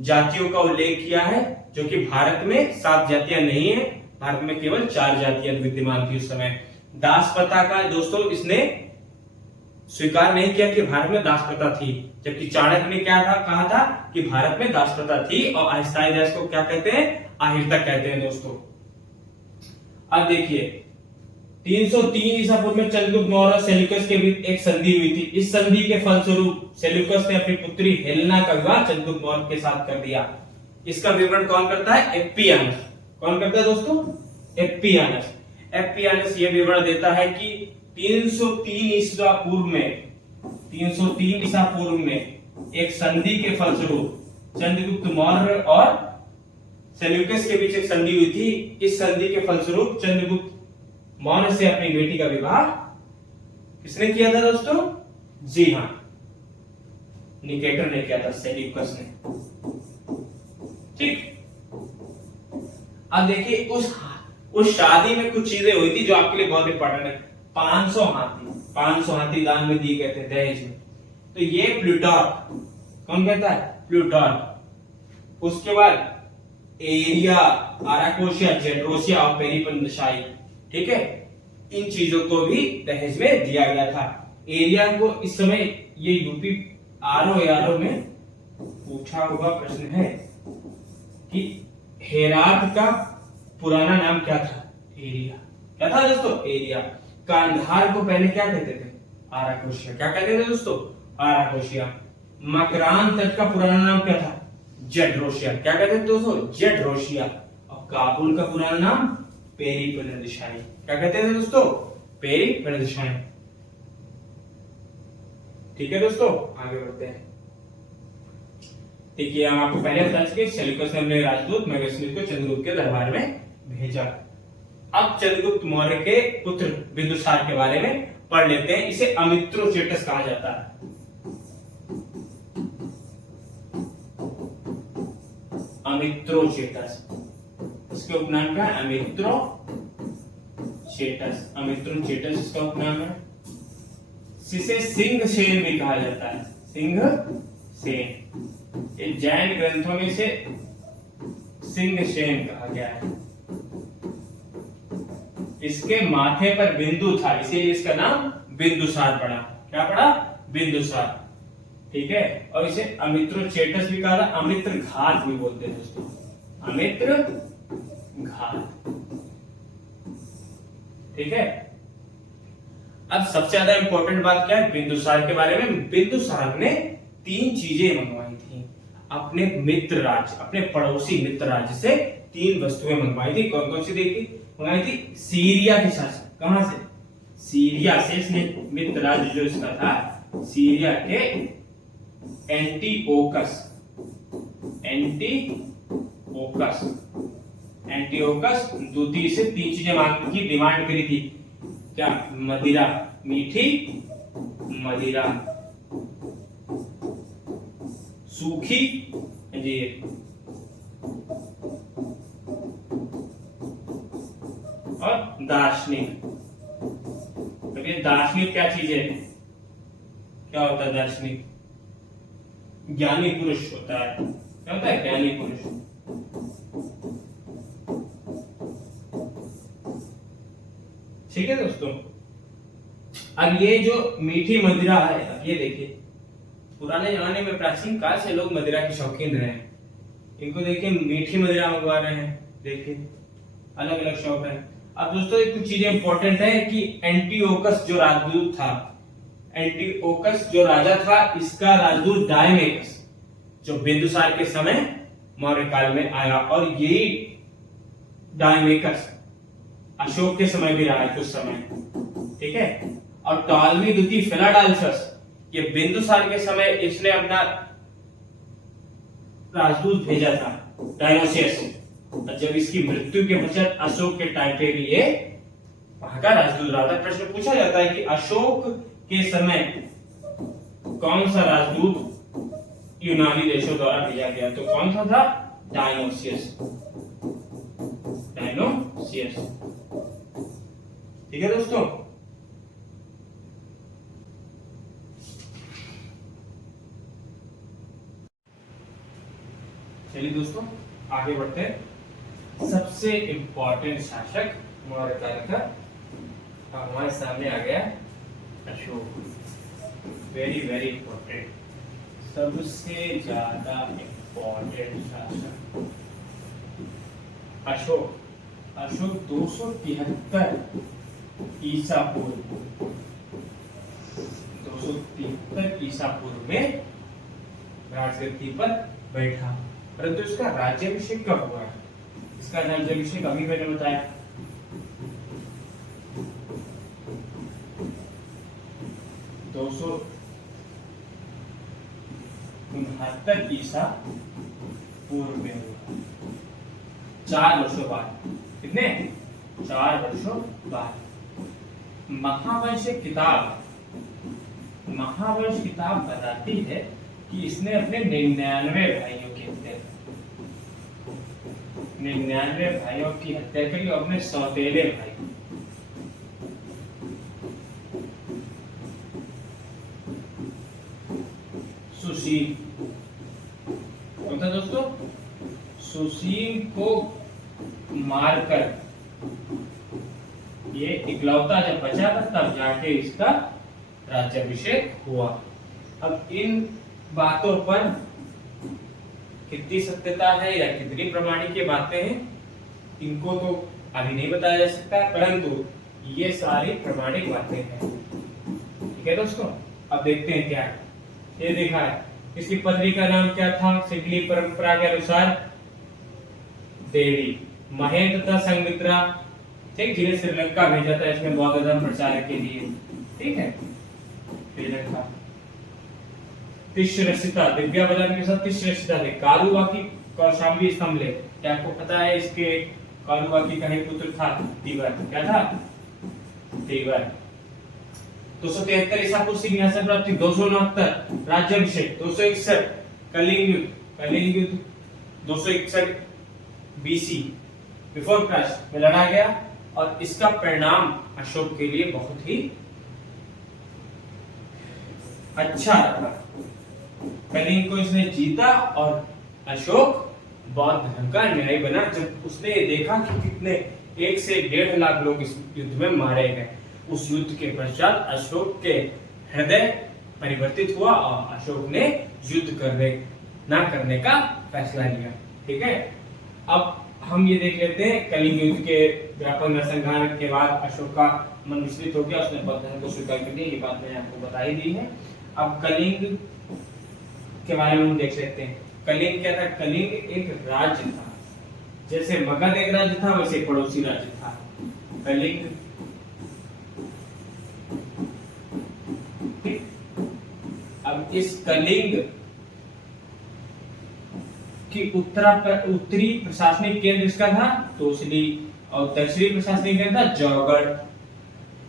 जातियों का उल्लेख किया है, जो कि भारत में 7 जातियां नहीं है, भारत में केवल 4 जातियां विद्यमान थी उस समय। दास प्रथा का दोस्तों इसने स्वीकार नहीं किया कि भारत में दास प्रथा थी, जबकि चाणक्य ने क्या था कहा था कि भारत में दास प्रथा थी, और अस्थायी दास को क्या कहते हैं? अहिर्तक कहते हैं दोस्तों। अब देखिए 303 ईसा पूर्व में चंद्रगुप्त मौर्य और सेल्यूकस के बीच एक संधि हुई थी। इस संधि के फलस्वरूप सेल्यूकस ने अपनी पुत्री हेलेना का विवाह चंद्रगुप्त मौर्य के साथ कर दिया। इसका विवरण कौन करता है? एप्पियानस। कौन करता है दोस्तों? एप्पियानस। एप्पियानस यह विवरण देता है कि 303 ईसा पूर्व में एक संधि के फलस्वरूप चंद्रगुप्त मौर्य और सेल्यूकस के बीच एक संधि हुई थी। इस संधि के फलस्वरूप चंद्रगुप्त मौर्य से अपनी बेटी का विवाह किसने किया था दोस्तों? जी हां, निकेटर ने किया था, सेल्यूकस ने। ठीक। अब देखिए उस शादी में कुछ चीजें हुई थी जो आपके लिए बहुत इंपॉर्टेंट है। 500 हाथी दान में दिए गए थे दहेज में। तो ये प्लूटार्क, कौन कहता है? प्लूटार्क। उसके बाद एरिया, आराकोशिया, जेड्रोसिया और पेरिपल्साई, ठीक है, इन चीजों को भी दहेज में दिया गया था। एरिया को इस समय ये यूपी आरओ में पूछा हुआ प्रश्न है कि हेरात का पुराना नाम क्या था? एरिया। क्या था दोस्तों? एरिया। कांधार को पहले क्या कहते थे? आराकोशिया। क्या कहते थे दोस्तों? आराकोशिया। मकरान तट का पुराना नाम क्या था? जेड्रोसिया। क्या कहते थे दोस्तों? जेड्रोसिया। और काबुल का पुराना नाम पेरिपेलसाई। क्या कहते थे दोस्तों? पेरिपेलसाई। ठीक है दोस्तों, आगे बढ़ते हैं। देखिए हम आपको पहले बता चुके सेल्यूकस ने अपने राजदूत मेगास्थनीज को चंद्रगुप्त के दरबार में भेजा। अब चंद्रगुप्त मौर्य के पुत्र बिंदुसार के बारे में पढ़ लेते हैं। इसे अमित्रोचेटस कहा जाता है। अमित्रोचेटस, इसके उपनाम क्या है? अमित्रोचेटस। अमित्रोचेटस इसका उपनाम है। इसे सिंह सेन भी कहा जाता है। सिंह सेन, ये जैन ग्रंथों में से सिंह सेन कहा गया है। इसके माथे पर बिंदु था, इसीलिए इसका नाम बिंदुसार पड़ा। क्या पड़ा? बिंदुसार। ठीक है। और इसे अमित्रोचेटस भी कहा था, अमित्र घात भी बोलते हैं दोस्तों, अमित्र घात। ठीक है। अब सबसे ज्यादा इंपॉर्टेंट बात क्या है बिंदुसार के बारे में? बिंदुसार ने 3 चीजें मंगवाई थी अपने मित्र राज्य, अपने पड़ोसी मित्र राज्य से 3 वस्तुएं मंगवाई थी। कौन कौन सी मंगवाई थी? सीरिया के शासक। कहां से? सीरिया से। इसने मित्र राज्य जो इसका था सीरिया के एंटीओकस द्वितीय से 3 चीजें मांगने की डिमांड करी थी। क्या? मदिरा, मीठी मदिरा, सूखी अंजीर और दार्शनिक। तो ये दार्शनिक क्या चीज है? क्या होता है दार्शनिक? ज्ञानी पुरुष होता है। क्या होता है? ज्ञानी पुरुष। ठीक है दोस्तों। अब ये जो मीठी मदिरा है, अब ये देखिए पुराने जमाने में प्राचीन काल से लोग मदिरा के शौकीन रहे हैं। इनको देखिए मीठी मदिरा मंगवा रहे हैं, देखिए अलग अलग शौक है। अब दोस्तों कुछ चीजें इंपॉर्टेंट है कि एंटीओकस जो राजदूत था, एंटीओकस जो राजा था, इसका राजदूत डायमेकस जो बिंदुसार के समय मौर्य काल में आया, और यही डायमेकस अशोक के समय भी रहा है कुछ समय। ठीक है। और टॉलमी द्वितीय फिलाडेल्फस ये बिंदुसार के समय इसने अपना राजदूत भेजा था डायोसियस। जब इसकी मृत्यु के पश्चात अशोक के टाइम पे भी ये वहां का राजदूत रहा था। प्रश्न पूछा जाता है कि अशोक के समय कौन सा राजदूत यूनानी देशों द्वारा भेजा गया? तो कौन सा था? डायोसियस। डायोसियस, ठीक है दोस्तों। चलिए दोस्तों आगे बढ़ते हैं। सबसे इंपॉर्टेंट शासक मौर्य काल का हमारे सामने आ गया अशोक। वेरी वेरी इंपॉर्टेंट, सबसे ज्यादा इंपॉर्टेंट शासक अशोक। अशोक 273 ईसा पूर्व, 273 ईसा पूर्व में राजगद्दी पर बैठा। परंतु इसका राज्याभिषेक कब हुआ है? इसका राज्याभिषेक अभी मैंने बताया, दो सौ 69 ईसा पूर्व में हुआ, 4 वर्षों बाद। कितने? 4 वर्षों बाद। महावंश किताब बताती है कि इसने अपने 99 भाइयों की हत्या की, 99 भाइयों की हत्या करी और अपने सौतेले भाई सुशील, कौन था दोस्तों? सुशील को मारकर ये इकलौता जब बचा था तब जाके इसका राज्याभिषेक हुआ। अब इन बातों पर कितनी सत्यता है या कितनी प्रामाणिक बातें हैं, इनको तो अभी नहीं बताया जा सकता, परंतु ये सारी प्रामाणिक बातें हैं। ठीक है दोस्तों, अब देखते हैं क्या है। ये देखा है, इसकी पत्नी का नाम क्या था? सिंगली परंपरा के अनुसार देवी महेंद्र तथा संगमित्रा, ठीक, जिन्हें श्रीलंका भेजा था इसमें बौद्ध धर्म प्रचार के लिए। ठीक है, श्रीलंका। तिश्रसिता, दिव्या बदन के साथ तिश्रसिता थे। कारुबाकी कौशाम्बी स्तंभ ले, क्या आपको पता है इसके कारुबाकी का ही पुत्र था तीवर? क्या था? तीवर। 273 ईसा पूर्व सिंहासन प्राप्ति, 269 राज्याभिषेक, 261 कलिंग युद्ध 261 बीसी बिफोर क्राइस्ट में लड़ा गया और इसका परिणाम अशोक के लिए बहुत ही अच्छा रहा। कलिंग को इसने जीता और अशोक बौद्ध धर्म का अनुयायी बना। जब उसने ये देखा कि कितने 1 से 1.5 लाख लोग इस युद्ध में मारे गए, उस युद्ध के पश्चात अशोक के हृदय परिवर्तित हुआ और अशोक ने युद्ध ना करने का फैसला लिया। ठीक है, अब हम ये देख लेते हैं कलिंग युद्ध के व्यापक नरसंहार के बाद अशोक का मन विचलित हो गया, उसने बौद्ध धर्म को स्वीकार कर लिया। ये बात मैंने आपको बता ही दी है। अब कलिंग के बारे में हम देख लेते हैं। कलिंग क्या था? कलिंग एक राज्य था, जैसे मगध एक राज्य था वैसे पड़ोसी राज्य था कलिंग। अब इस कलिंग की उत्तरी प्रशासनिक केंद्र इसका था तोसली और दक्षिणी प्रशासनिक केंद्र था जौगढ़।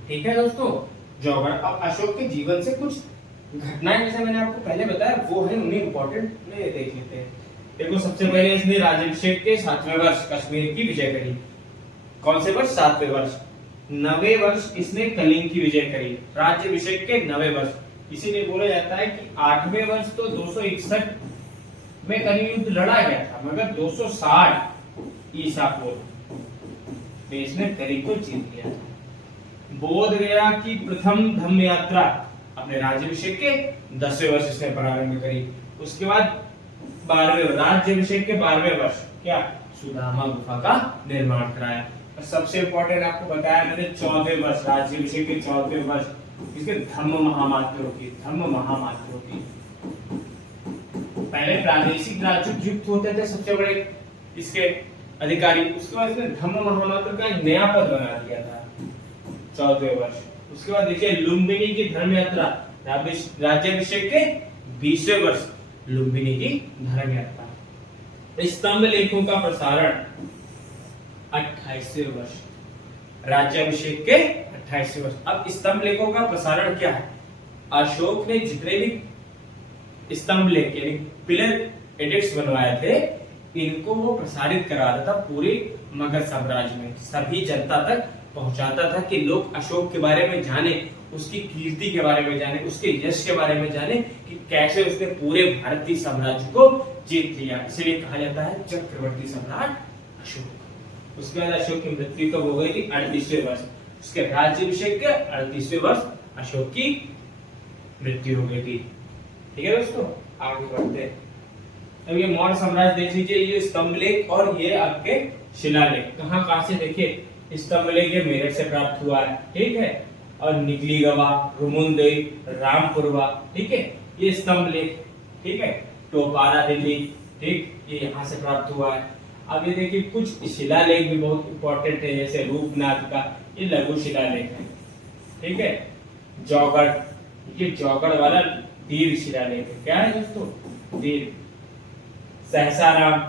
ठीक है दोस्तों, जौगढ़। अब अशोक के जीवन से कुछ घटनाएं जैसे मैंने आपको पहले बताया वो है, उन्हें इंपॉर्टेंट में देख लेते हैं। देखो, सबसे पहले इसने राज्याभिषेक के 7वें वर्ष कश्मीर की विजय करी। कौन से वर्ष? 7वें वर्ष। 9वें वर्ष इसने कलिंग की विजय करी, राज्याभिषेक के 9वें वर्ष। इसीलिए बोला जाता है कि 8वें वर्ष तो 261 में कलिंग युद्ध लड़ा गया था, मगर 260 ईसा पूर्व में इसने कलिंग को जीत लिया था। बोध गया की प्रथम धम्म यात्रा अपने राज्याभिषेक के 10वें वर्ष इसने प्रारंभ करी। उसके बाद 12वें राज्याभिषेक के 12वें वर्ष क्या? सुदामा गुफा का निर्माण कराया। और सबसे इंपॉर्टेंट आपको बताया मैंने 14वें वर्ष, राज्याभिषेक के 14वें वर्ष इसके धम्म महामात्रों की, पहले प्रादेशिक राज्य युक्त होते थे सबसे बड़े इसके अधिकारी, उसके बाद इसने धम्म महामात्र का एक नया पद बना दिया था 14वें वर्ष। उसके बाद देखिए लुम्बिनी की धर्म यात्रा, राज्याभिषेक के 20वें वर्ष लुम्बिनी की धर्म यात्रा। स्तंभ लेखों का प्रसारण 28वें वर्ष, राज्याभिषेक के 28वें वर्ष। अब स्तंभ लेखों का प्रसारण क्या है? अशोक ने जितने भी स्तंभ लेख यानी पिलर एडिक्ट्स बनवाए थे, इनको वो प्रसारित कराता था पूरे मगध साम्राज्य में, सभी जनता तक पहुंचाता था कि लोग अशोक के बारे में जाने, उसकी कीर्ति के बारे में जाने, उसके यश के बारे में जाने कि कैसे उसने पूरे भारतीय साम्राज्य को जीत लिया। इसलिए कहा जाता है चक्रवर्ती सम्राट अशोक। उसके बाद अशोक की मृत्यु कब हो गई थी? 38वें वर्ष। उसके राज्याभिषेक के 38वें वर्ष अशोक की मृत्यु हो गई थी। ठीक है दोस्तों, आगे बढ़ते हैं। अब ये मौर्य साम्राज्य देख लीजिए, ये स्तंभ लेख और ये आपके शिलालेख कहाँ से देखिए, स्तंभ लेख ये मेरठ से प्राप्त हुआ है, ठीक है, और निकली गवा, रुमुंदई, रामपुरवा, ठीक है, ये स्तंभ लेख, ठीक है, टोपारा दिल्ली, ठीक, ये यहाँ से प्राप्त हुआ है। अब ये देखिए कुछ शिलालेख भी बहुत इंपॉर्टेंट है, जैसे रूपनाथ का ये लघु शिलालेख है, ठीक है, जौगढ़, ये जौगढ़ वाला दीर्घ शिलालेख है। क्या है दोस्तों? दीर्घ। सहसाराम,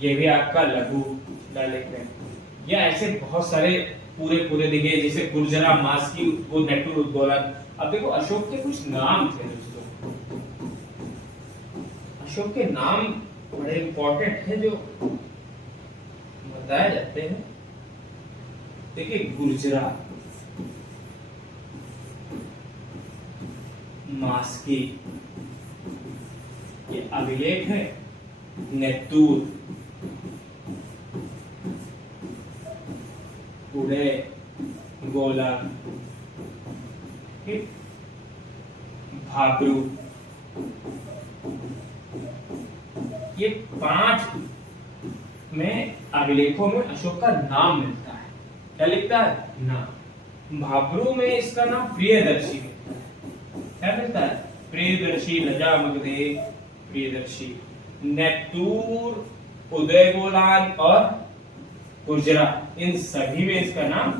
ये भी आपका लघु शिलालेख है। या ऐसे बहुत सारे पूरे दिखे, जैसे गुर्जरा, मास्की, वो नेटूर उद्दोलन। अब देखो अशोक के कुछ नाम थे दोस्तों, अशोक के नाम बड़े इंपॉर्टेंट है जो बताए जाते हैं। देखिए गुर्जरा, मास्की, ये अभिलेख है, नेतूर, उदय, गोला, भाबरू, ये 5 में अभिलेखों में अशोक का नाम मिलता है। क्या लिखता है? नाम। भाबरू में इसका नाम प्रियदर्शी मिलता है। क्या मिलता है? प्रियदर्शी, लजा मगधे, प्रियदर्शी। नेतूर, उदयगोलान और गुर्जरा, इन सभी में इसका नाम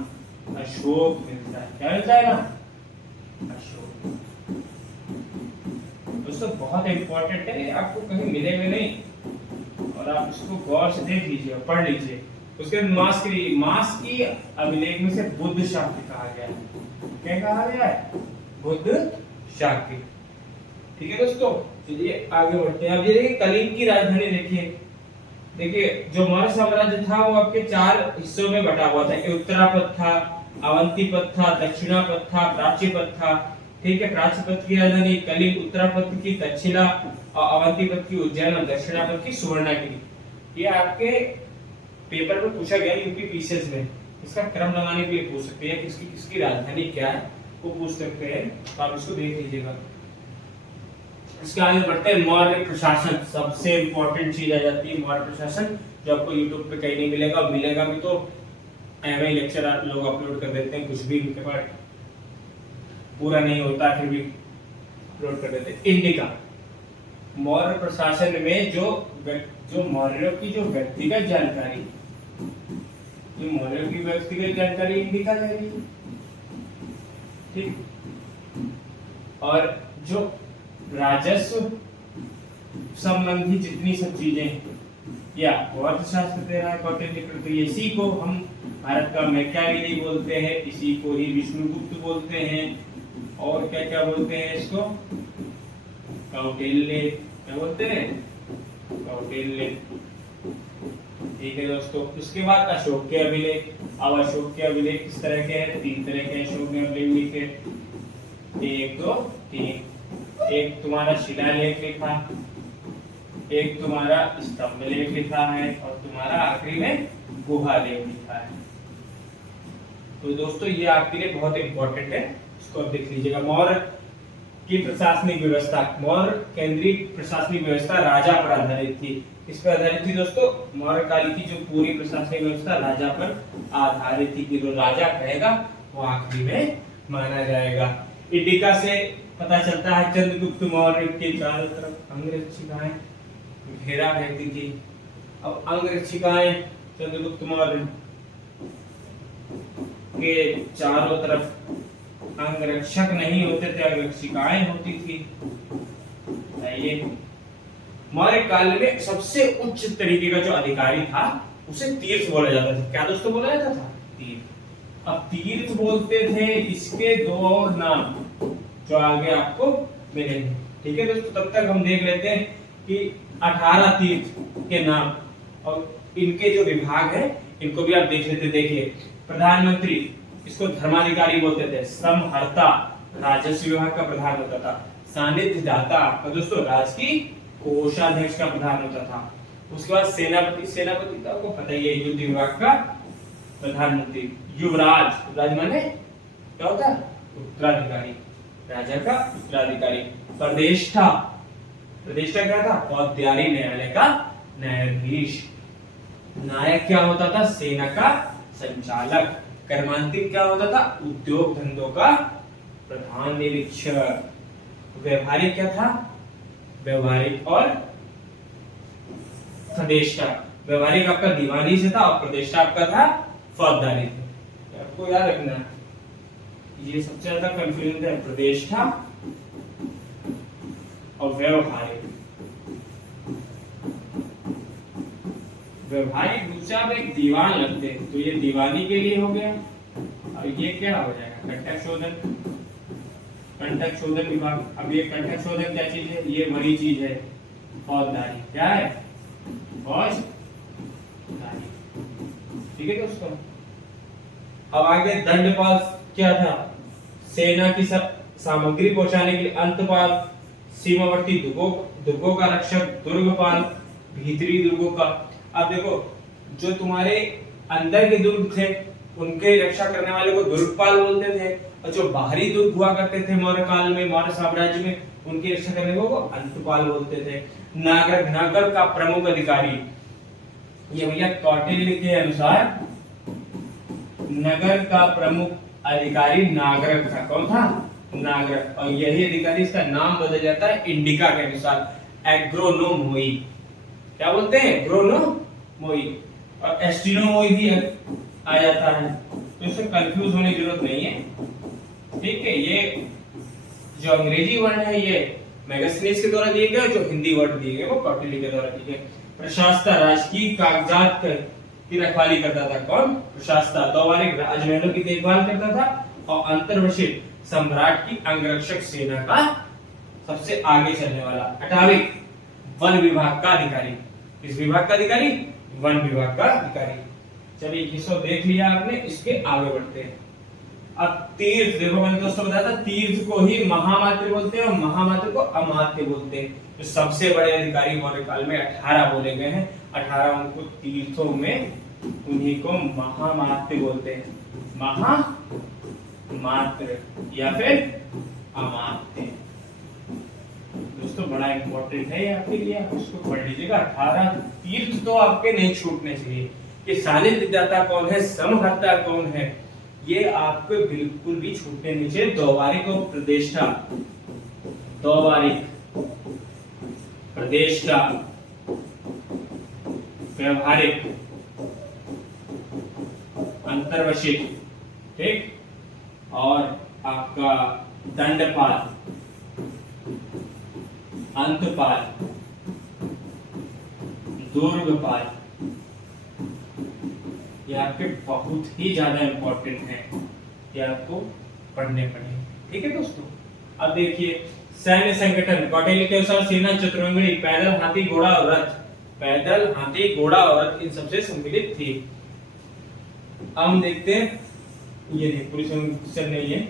अशोक मिलता है। क्या मिलता है नाम? अशोक। दोस्तों बहुत इंपॉर्टेंट है, आपको कहीं मिलेगा नहीं और आप इसको गौर से देख लीजिए, पढ़ लीजिए। उसके बाद मास की अभिलेख में से बुद्ध शाक्य कहा गया है। क्या कहा गया है? बुद्ध शाक्य। ठीक है दोस्तों, चलिए आगे बढ़ते हैं। अब ये देखिए कलिंग की राजधानी देखिए जो मौर्य साम्राज्य था वो आपके 4 हिस्सों में बटा हुआ था। उत्तरापथ था, अवंतीपथ था, दक्षिणापथ था, प्राचीपथ था। ठीक है, प्राचीपथ की राजधानी कलिंग, उत्तरापथ की तक्षशिला और अवंतीपथ की उज्जैन और दक्षिणापथ की सुवर्णगिरी। ये आपके पेपर में पूछा गया यूपी पीसीएस में, इसका क्रम लगाने के लिए पूछ सकते हैं किसकी किसकी राजधानी क्या है, वो पूछ सकते हैं, तो आप इसको देख लीजिएगा। इसके आगे बढ़ते हैं। मौर्य प्रशासन, सबसे इंपॉर्टेंट चीज आ जाती है मौर्य प्रशासन, जो आपको यूट्यूब पे कहीं नहीं मिलेगा, मिलेगा भी तो एमआई लेक्चर आप लोग अपलोड कर देते हैं, कुछ भी उनके पास पूरा नहीं होता फिर भी अपलोड कर देते हैं। इंडिका, मौर्य प्रशासन में जो मौर्यों की जो व्यक्तिगत जानकारी, जो मौर्यों की व्यक्तिगत जानकारी इंडिका जाएगी, ठीक, और जो राजस्व संबंधी जितनी सब चीजें या अर्थशास्त्र दे रहा है कौटिल्य कृति, इसी को हम भारत का मैकियावेली बोलते हैं, इसी को ही विष्णुगुप्त बोलते हैं, और क्या क्या बोलते हैं इसको? कौटिल्य। क्या बोलते हैं? कौटिल्य। ठीक है दोस्तों, उसके बाद अशोक के अभिलेख। अब अशोक के अभिलेख किस तरह के हैं? 3 तरह के अशोक के अभिलेख लिखे, 1 2 3। एक तुम्हारा शिलालेख लिखा, एक तुम्हारा स्तंभ लेख लिखा है, और तुम्हारा आखिरी में गुहा लेख लिखा है। तो दोस्तों ये आपके लिए बहुत इंपॉर्टेंट है, इसको आप देख लीजिएगा। मौर्य की प्रशासनिक व्यवस्था, मौर्य केंद्रीय प्रशासनिक व्यवस्था राजा पर आधारित थी। किस पर आधारित थी दोस्तों? मौर्य काल की जो पूरी प्रशासनिक व्यवस्था राजा पर आधारित थी, कि जो राजा कहेगा वो आखिरी में माना जाएगा। इंडिका से पता चलता है चंद्रगुप्त मौर्य के चारों तरफ अंगरक्षिकाएं घेरा रहती थी। अब अंगरक्षिकाएं चंद्रगुप्त मौर्य के चारों तरफ अंगरक्षक नहीं होते थे, अंगरक्षिकाएं होती थी। मौर्य काल में सबसे उच्च तरीके का जो अधिकारी था उसे तीर्थ बोला जाता था। क्या दोस्तों बोला जाता था? तीर्थ। अब तीर्थ बोलते थे, इसके 2 और नाम जो आगे आपको मिलेंगे। ठीक है दोस्तों, तब तक हम देख लेते हैं कि 18 तीर्थ के नाम और इनके जो विभाग है इनको भी आप देख लेते। देखिए, प्रधानमंत्री, इसको धर्माधिकारी बोलते थे। समहर्ता, राजस्व विभाग का प्रधान होता था। सानिध्य दाता, तो दोस्तों राज की कोषाध्यक्ष का प्रधान होता था। उसके बाद सेनापति, सेनापति का आपको पता ही है, युद्ध विभाग का प्रधानमंत्री। युवराज, युवराज माने क्या होता है? उत्तराधिकारी, राजा का उत्तराधिकारी। प्रतिष्ठा, प्रतिष्ठा क्या था? फौजदारी न्यायालय का न्यायाधीश। नायक क्या होता था? सेना का संचालक। कर्मांतिक क्या होता था? उद्योग धंधों का प्रधान निरीक्षक। व्यवहारिक क्या था? व्यवहारिक और प्रतिष्ठा। व्यवहारिक आपका दीवानी से था और प्रतिष्ठा आपका था फौजदारी से। आपको याद रखना, ये सबसे ज्यादा कंफ्यूजन है, प्रतिष्ठा और व्यवहारिक। व्यवहारिक दूसरा आप एक दीवान लगते हैं, तो ये दीवानी के लिए हो गया। और ये क्या हो जाएगा? कंटक शोधन, कंटक शोधन विभाग। अब ये कंटक शोधन क्या चीज है? ये बड़ी चीज है, फौजदारी। क्या है? फौजदारी। ठीक है दोस्तों। अब आगे दंडपाल क्या था? सेना की सामग्री पहुंचाने के लिए। अंतपाल, सीमावर्ती दुर्गों का रक्षक। दुर्गपाल, भीतरी दुर्गों का। अब देखो, जो तुम्हारे अंदर के दुर्ग थे उनके रक्षा करने वाले को दुर्गपाल बोलते थे, और जो बाहरी दुर्ग हुआ करते थे मौर्य काल में, मौर्य साम्राज्य में, उनकी रक्षा करने को अंतपाल बोलते थे। नागर, नगर का प्रमुख अधिकारी, ये भैया कौटिल्य के अनुसार नगर का प्रमुख अधिकारी नागरक था। कौन था? नागरक। और यही अधिकारी, इसका नाम बदल जाता है इंडिका के अनुसार, एग्रोनोमोई। क्या बोलते हैं? एग्रोनोमोई। और एस्ट्रोनोमोई भी आ जाता है, तो इससे कंफ्यूज होने की जरूरत नहीं है। ठीक है, ये जो अंग्रेजी वर्ड है ये मेगास्थनीज के द्वारा दिए गए, जो हिंदी वर्ड दिए गए वो कौटिल्य के द्वारा दिए गए। प्रशासता, राजकीय कागजात की रखवाली करता था। कौन? प्रशासता। दौबारिक, राजमहलों की देखभाल करता था। और अंतर्वशिक, सम्राट की अंगरक्षक सेना का सबसे आगे चलने वाला। अटाविक, वन विभाग का अधिकारी। किस विभाग का अधिकारी? वन विभाग का अधिकारी। चलिए, ये सब देख लिया आपने, इसके आगे बढ़ते हैं। अब तीर्थ, देखो मैंने दोस्तों बताया था, तीर्थ को ही महामात्र बोलते हैं और महामात्र को अमात्य बोलते हैं। तो सबसे बड़े अधिकारी मौर्य काल में 18 बोले गए हैं। 18 उनको तीर्थों में, उन्हीं को महामात्र बोलते हैं। महामात्र या फिर अमात्य। दोस्तों बड़ा इंपॉर्टेंट है आपके लिए, आप इसको पढ़ लीजिएगा। 18 तीर्थ तो आपके नहीं छूटने चाहिए। कि सानिध्य दाता कौन है, समहर्ता कौन है, ये आपको बिल्कुल भी छूटने नहीं चाहिए। दौबारिक और प्रतिष्ठा, दौबारिक, प्रतिष्ठा, व्यवहारिक, अंतर्वशिक, ठीक, और आपका दंडपाल, अंतपाल, दुर्गपाल, ये आपके बहुत ही ज्यादा इंपॉर्टेंट है, ये आपको पढ़ने पड़ेंगे। ठीक है दोस्तों। अब देखिए, सैन्य संगठन कौटिल्य के अनुसार सेना चतुरंगिणी, पैदल, हाथी, घोड़ा और रथ। पैदल, हाथी, घोड़ा और रथ इन सबसे सम्मिलित थी। हम देखते हैं, ये पूरी क्वेश्चन नहीं है।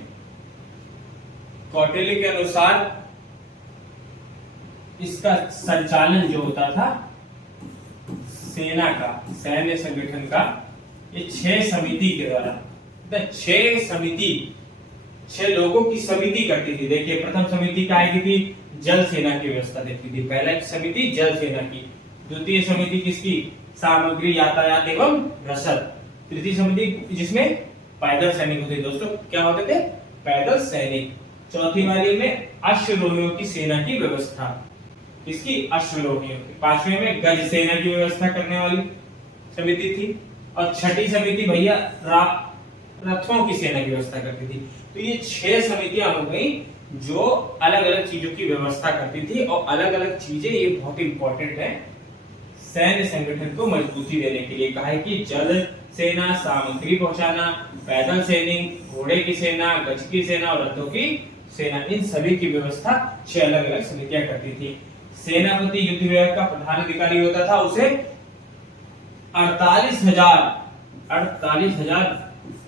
कौटिल्य के अनुसार इसका संचालन जो होता था सेना का, सैन्य संगठन का, ये 6 समिति के द्वारा, 6 समिति, 6 लोगों की समिति करती थी। देखिए, प्रथम समिति क्या की थी? जल सेना की व्यवस्था देखती थी। पहला समिति जल सेना की। द्वितीय समिति किसकी? सामग्री, यातायात एवं रसद। तृतीय समिति जिसमें पैदल सैनिक होते। दोस्तों क्या होते थे? पैदल सैनिक। चौथी वाली में अश्वरोहियों की सेना की व्यवस्था। किसकी? अश्वरोहियों की। 5वें में गज सेना की व्यवस्था करने वाली समिति थी। और छठी समिति भैया रथों की सेना की व्यवस्था करती थी। तो ये 6 समितियां हो गई जो अलग अलग चीजों की व्यवस्था करती थी। और अलग अलग चीजें, ये बहुत इंपॉर्टेंट है सैन्य संगठन को मजबूती देने के लिए। कहा है कि जल सेना, सामग्री पहुंचाना, पैदल सैनिक, घोड़े की सेना, गज की सेना और रथों की सेना, इन सभी की व्यवस्था 6 अलग अलग समितियां करती थी। सेनापति युद्ध विभाग का प्रधान अधिकारी होता था, उसे 48,000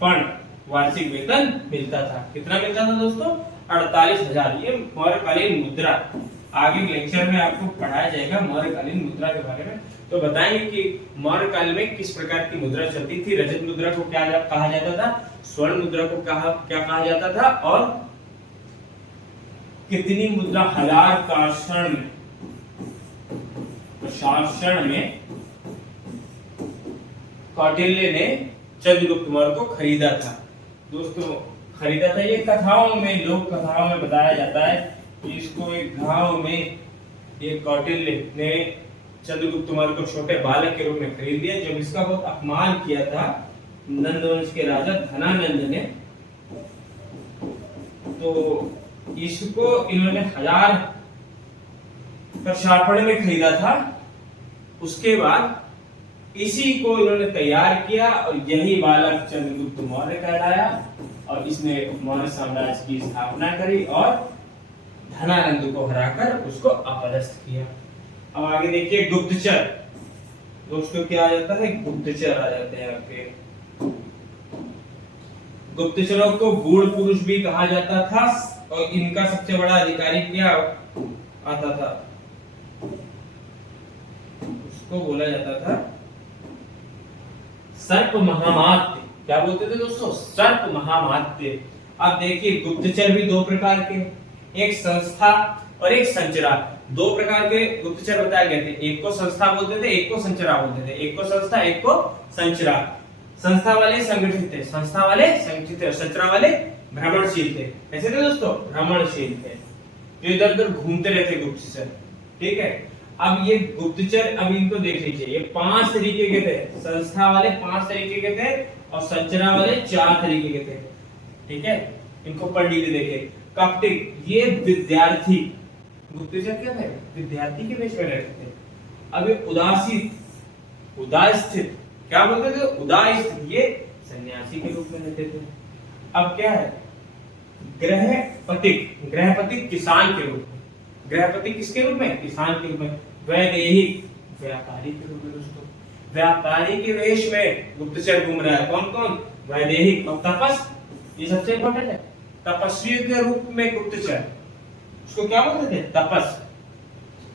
पर्ण वार्षिक वेतन मिलता था। कितना मिलता था दोस्तों? 48,000। ये मौर्यकालीन मुद्रा, आगे लेक्चर में आपको पढ़ाया जाएगा मौर्यकालीन मुद्रा के बारे में। तो बताएंगे कि मौर्य काल में किस प्रकार की मुद्रा चलती थी, रजत मुद्रा को क्या कहा जाता था, स्वर्ण मुद्रा को क्या कहा जाता था, और कितनी मुद्रा हजार प्रशासन में कौटिल्य ने चंद्रगुप्त मौर्य को खरीदा था। दोस्तों खरीदा था, ये कथाओं में, लोक कथाओं में बताया जाता है कि इसको एक गांव में ये कौटिल्य ने चंद्रगुप्त मौर्य को छोटे बालक के रूप में खरीद लिया। जब इसका बहुत अपमान किया था नंद वंश के राजा धनानंद ने, तो इसको इन्होंने 1000 प्रशार्पण में खरीदा था। उसके बाद इसी को इन्होंने तैयार किया और यही बालक चंद्रगुप्त मौर्य कहलाया और इसने मौर्य साम्राज्य की स्थापना करी और धनानंद को हराकर उसको अपदस्थ किया। अब आगे देखिए गुप्तचर। दोस्तों क्या आ जाता है? गुप्तचर आ जाते हैं आपके। गुप्तचरों को गूढ़ पुरुष भी कहा जाता था और इनका सबसे बड़ा अधिकारी क्या आता था? उसको बोला जाता था सर्प महामात्य। क्या बोलते थे दोस्तों? सर्प महामात्य। अब देखिए गुप्तचर भी दो प्रकार के, एक संस्था और एक संचरा। दो प्रकार के गुप्तचर बताए गए थे, एक को संस्था बोलते थे, एक को संचरा बोलते थे। एक को संस्था, एक को संचरा। संस्था वाले संगठित थे, संस्था वाले संगठित थे, संचरा वाले भ्रमणशील थे। ऐसे थे दोस्तों, भ्रमणशील थे, जो इधर उधर घूमते रहते गुप्तचर। ठीक है, अब ये गुप्तचर, अब इनको देख लीजिए, ये 5 तरीके के थे। संस्था वाले 5 तरीके के थे और संचरा वाले 4 तरीके के थे। ठीक है, इनको पढ़ लीजिए। देखे कपटिक, ये विद्यार्थी। गुप्तचर क्या थे? विद्यार्थी के वेश में रहते थे। अब ये उदास्थित, क्या बोलते थे? उदास्थित, ये सन्यासी के रूप में रहते थे। अब क्या है? गृहपतिक, गृहपतिक किसान के रूप में। गृहपति किसके रूप में? किसान के रूप में। वैदेहिक, व्यापारी के रूप में। दोस्तों व्यापारी के वेश में गुप्तचर घूम रहा है। कौन कौन? वैदेहिक। और तपस, ये सबसे इंपॉर्टेंट है, तपस्वी के रूप में गुप्तचर, उसको क्या बोलते थे? तपस।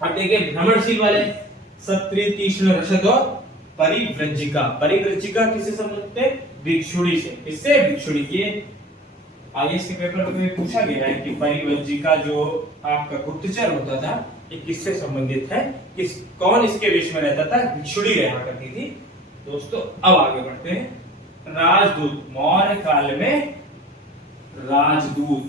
अब देखिए भ्रमणशील वाले, क्षत्रिय, तीक्ष्ण, रसद और परिव्रजिका। परिव्रजिका किससे संबंधित है? भिक्षुणी से। इससे भिक्षुणी की आईएएस के पेपर में पूछा गया है कि परिव्रजिका जो आपका गुप्तचर होता था ये किससे संबंधित है, कौन इसके वेश में रहता था? भिक्षुणी रहा करती थी। दोस्तों अब आगे बढ़ते हैं। राजदूत, मौर्य काल में राजदूत।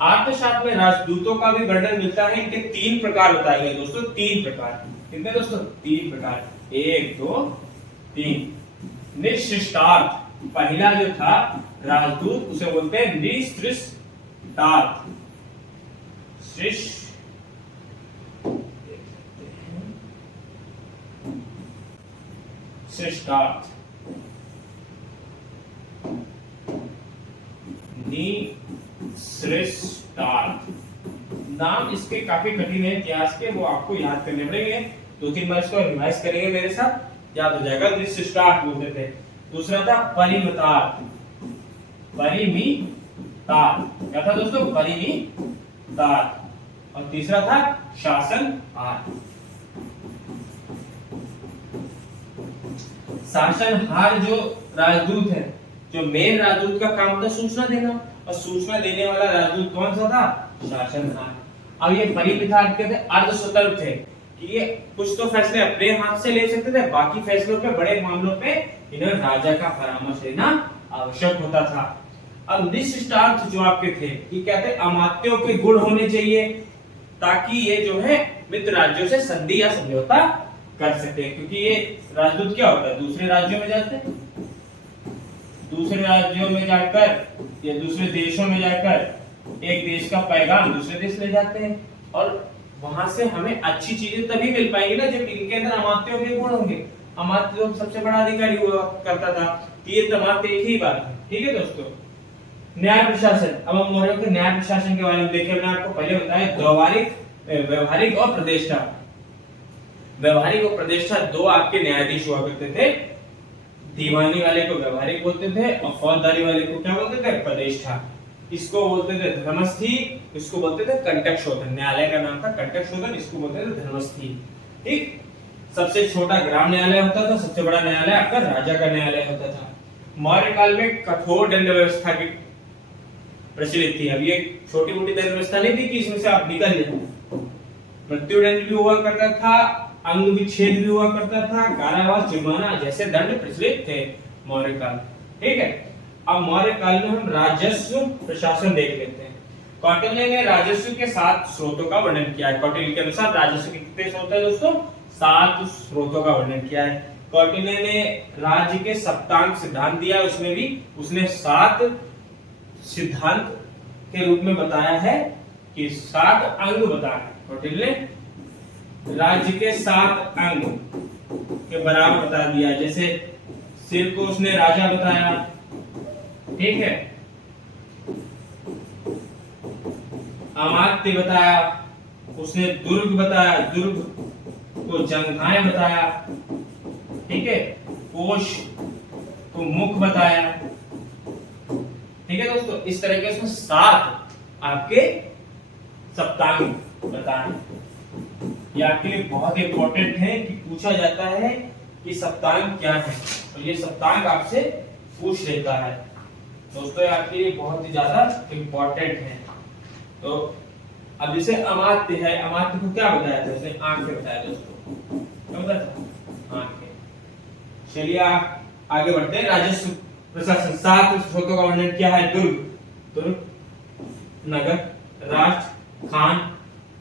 अर्थशास्त्र में राजदूतों का भी वर्णन मिलता है। इनके 3 प्रकार बताए गए दोस्तों, 3 प्रकार। कितने दोस्तों? 3 प्रकार, 1 2 3। निशिष्टार्थ, पहला जो था राजदूत उसे बोलते हैं निशिष्टार्थ। शिष्टार्थ, निशिष्टार्थ। नाम इसके काफी कठिन है इतिहास के, वो आपको याद करने पड़ेंगे। 2-3 बार इसको रिवाइज करेंगे मेरे साथ, याद हो जाएगा। निशिष्टार्थ बोलते थे। दूसरा था परिमितार्थ, परिमितार्थ। क्या था दोस्तों? परिमितार्थ। और तीसरा था शासनहार। शासनहार जो राजदूत है, जो मेन राजदूत का काम था सूचना देना, और सूचना देने वाला राजदूत कौन सा था? शासनहार। अब ये परिमितार्थ के थे, अर्ध स्वतंत्र थे कि ये कुछ तो फैसले अपने हाथ से ले सकते थे, बाकी फैसलों पे, बड़े मामलों पे इन्हें राजा का परामर्श लेना आवश्यक होता था। अब निशिष्टार्थ जो आपके थे, ये कहते अमात्यों के गुण होने चाहिए ताकि ये जो है मित्र राज्यों से संधि या समझौता कर सकते हैं। क्योंकि ये राजदूत क्या होता है? दूसरे राज्यों में जाते हैं, दूसरे राज्यों में जाकर या दूसरे देशों में जाकर एक देश का पैगाम दूसरे देश ले जाते हैं, और वहां से हमें अच्छी चीजें तभी मिल पाएंगी ना जब इनके अंदर अमात्यों के गुण होंगे। अमात्य सबसे बड़ा अधिकारी हुआ करता था, ये अमात्य एक ही बात है। ठीक है दोस्तों, न्याय प्रशासन। अब हम मौर्यों के न्याय प्रशासन के बारे में देखें। मैंने आपको पहले बताया व्यवहारिक और प्रतिष्ठा। व्यवहारिक और प्रतिष्ठा दो आपके न्यायाधीश हुआ करते थे। दीवानी वाले को व्यवहारिक बोलते थे और फौजदारी वाले को क्या बोलते थे? प्रतिष्ठा। इसको बोलते थे धर्मस्थी, इसको बोलते थे कंटक शोधन। न्यायालय का नाम था कंटक शोधन, इसको बोलते थे धर्मस्थी। ठीक। सबसे छोटा ग्राम न्यायालय होता था, सबसे बड़ा न्यायालय आपका राजा का न्यायालय होता था। मौर्य काल में कठोर दंड व्यवस्था की प्रचलित थी। अब ये छोटी मोटी दंड व्यवस्था नहीं थी कि इसमें से आप निकल जाए। मृत्युदंड भी हुआ करता था, अंग विच्छेद भी हुआ करता था, कारावास, जुर्माना जैसे दंड प्रचलित थे मौर्य काल। ठीक है। अब मौर्य काल में हम राजस्व प्रशासन देख लेते हैं। कौटिल्य ने राजस्व के 7 स्रोतों का वर्णन किया है। कौटिल्य के अनुसार राजस्व के कितने स्रोत हैं दोस्तों? 7 स्रोतों का वर्णन किया है। कौटिल्य ने राज्य के सप्तांग सिद्धांत दिया, उसमें भी उसने 7 सिद्धांत के रूप में बताया है कि 7 अंग बताए। कौटिल्य ने राज्य के 7 अंग के बराबर बता दिया। जैसे सिर को उसने राजा बताया, ठीक है, अमात्य बताया, उसने दुर्ग बताया, दुर्ग को जंघाएं बताया, ठीक है, कोश को मुख बताया। ठीक है दोस्तों, इस तरह के उसमें 7 आपके सप्तांग बताए। ये आपके लिए बहुत इंपॉर्टेंट है कि पूछा जाता है कि सप्तांग क्या है, तो ये सप्तांग आपसे पूछ लेता है दोस्तों। ये आपके लिए बहुत ही ज्यादा इंपॉर्टेंट है। तो अब जैसे अमात्य है, अमात्य को क्या बताया था? उसने आंखें बताया दोस्तों। क्या बताया था? आंखें। चलिए आगे बढ़ते हैं। राजस्व प्रशासन 7 स्रोतों का वर्णन किया है। दुर्ग, नगर, राष्ट्र, खान,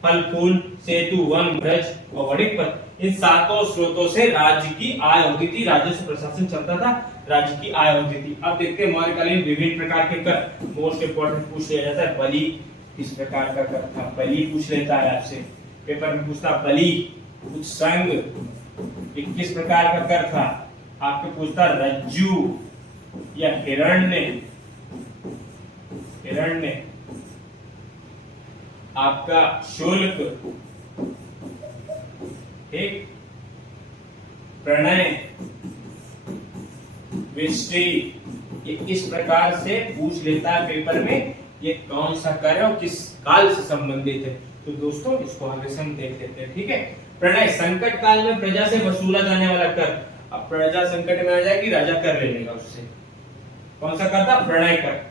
फल फूल, सेतु, वन, ब्रज और वणिक पथ। इन 7 स्रोतों से राज्य की आय होती थी, राजस्व प्रशासन चलता था, राज्य की आय होती थी। अब देखते हैं मौर्यकालीन विभिन्न प्रकार के कर। मोस्ट इंपोर्टेंट पूछ लिया जाता है बलि, किस प्रकार का कर था? बलि पूछ लेता है आपसे पेपर में, पूछता बलि, उत्संग, किस प्रकार का कर था? आपके पूछता रज्जु या हिरण्य, हिरण्य, आपका शुल्क, ठीक, प्रणय, विष्टि। इस प्रकार से पूछ लेता है पेपर में ये कौन सा कर है और किस काल से संबंधित है। तो दोस्तों इसको आगे से हम देख लेते हैं। ठीक है। प्रणय, संकट काल में प्रजा से वसूला जाने वाला कर। अब प्रजा संकट में आ जाएगी, राजा कर ले लेगा उससे। कौन सा कर था? प्रणय कर।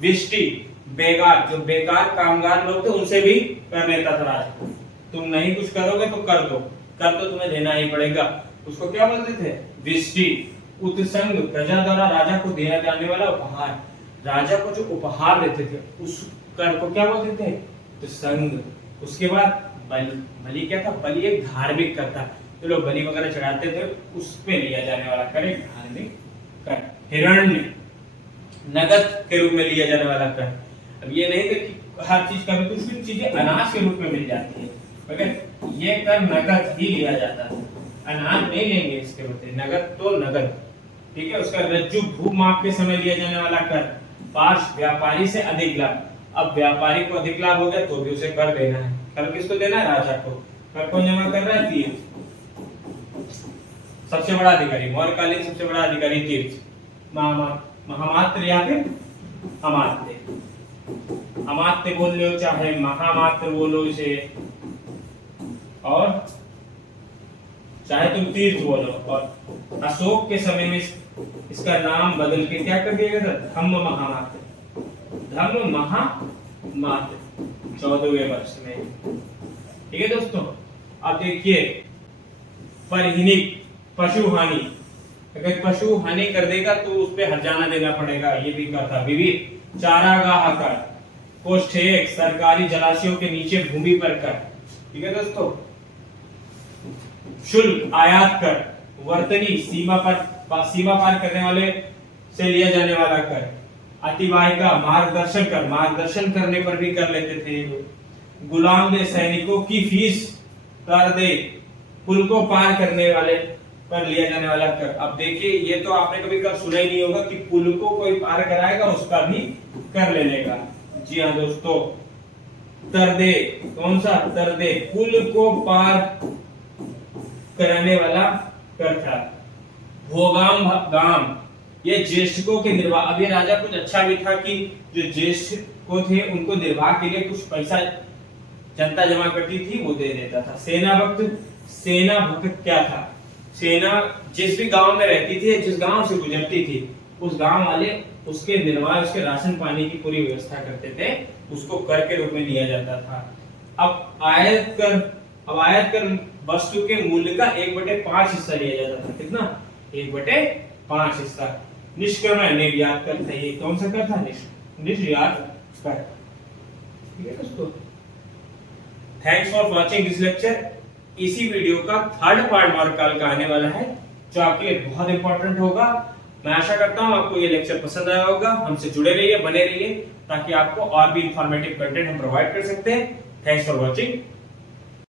विष्टि, बेकार, जो बेकार कामगार लोग थे उनसे भी कर लेता था राजा। तुम नहीं कुछ करोगे तो कर दो, कर तो तुम्हें देना ही पड़ेगा। उसको क्या बोलते थे? विष्टि। उत्संग, प्रजा द्वारा राजा को दिया जाने वाला उपहार। राजा को जो उपहार देते थे उस कर को क्या बोलते थे? उत्संग। उसके बाद बलि। बलि क्या था? बलि एक धार्मिक कर था, जो लोग बलि वगैरह चढ़ाते थे उस पे लिया जाने वाला कर, एक धार्मिक कर। हिरण्य, नगद के रूप में लिया जाने वाला कर। अब ये नहीं कि हर चीज का, कुछ भी चीजें अनाज के रूप में मिल जाती है, मगर ये कर नगद ही लिया जाता है, अनाज नहीं लेंगे इसके बदले, नगद तो नगद। ठीक है। उसका रज्जु, भू माप के समय लिया जाने वाला कर। पार्श्व, व्यापारी से अधिक लाभ। अब व्यापारी को अधिक लाभ हो गया तो भी उसे कर देना है। कर किसको देना है? राजा को। कर कौन जमा कर रहा है? तीर्थ। सबसे बड़ा अधिकारी, मौर्यकालीन सबसे बड़ा अधिकारी तीर्थ, महामात्र या फिर अमात्य। अमात्य बोल लो चाहे महामात्र बोलो इसे, और चाहे तुम तीर्थ बोलो। और अशोक के समय में इसका नाम बदल के क्या कर दिया गया था? धम्म महामात्र। धम्म महामात्र 14वें वर्ष में। ठीक है दोस्तों। अब देखिए परहिनिक, पशु हानि। अगर पशु हानि कर देगा तो उस पे हर्जाना देना पड़ेगा, ये भी कहा था। विविध, चारागाह कर। कोष्ठेय, सरकारी जलाशयों के नीचे भूमि पर कर। ठीक है दोस्तों। शुल्क, आयात कर। वर्तनी, सीमा पार करने वाले से लिया जाने वाला कर। अतिवाहिका, मार्गदर्शन कर। मार्गदर्शन करने पर भी कर लेते थे। गुलाम दे, सैनिकों की फीस कर दे। पुल को पार करने वाले पर लिया जाने वाला कर। अब देखिए ये तो आपने कभी कर सुना ही नहीं होगा कि पुल को कोई पार कराएगा उसका भी कर लेने का। जी हाँ दोस्तों, तरदे, कौन सा तरदे, पुल को पार कराने वाला कर था। भोगाम गाम, ये ज्येष्ठकों के निर्वाह, अब ये राजा कुछ अच्छा भी था कि जो ज्येष्ठ को थे उनको निर्वाह के लिए कुछ पैसा जनता जमा करती थी वो दे देता था। सेना भक्त, सेना भक्त क्या था, सेना जिस भी गांव में रहती थी, जिस गांव से गुजरती थी, उस गांव वाले उसके निर्वाह, उसके राशन पानी की पूरी व्यवस्था करते थे, उसको कर के रूप में दिया जाता था। अब आयत कर, अब आयत कर वस्तु के मूल्य का 1/5 हिस्सा लिया जाता था। कितना? 1/5 हिस्सा। निष्क्रमण, निर्यात कर था, ये कौन सा कर था? निर्यात कर। ठीक है दोस्तों, thanks for watching this lecture. इसी वीडियो का थर्ड पार्ट मार्क काल का आने वाला है, जो आपके लिए बहुत इंपॉर्टेंट होगा। मैं आशा करता हूं आपको ये लेक्चर पसंद आया होगा। हमसे जुड़े रहिए, बने रहिए, ताकि आपको और भी इंफॉर्मेटिव कंटेंट हम प्रोवाइड कर सकते हैं। Thanks for watching.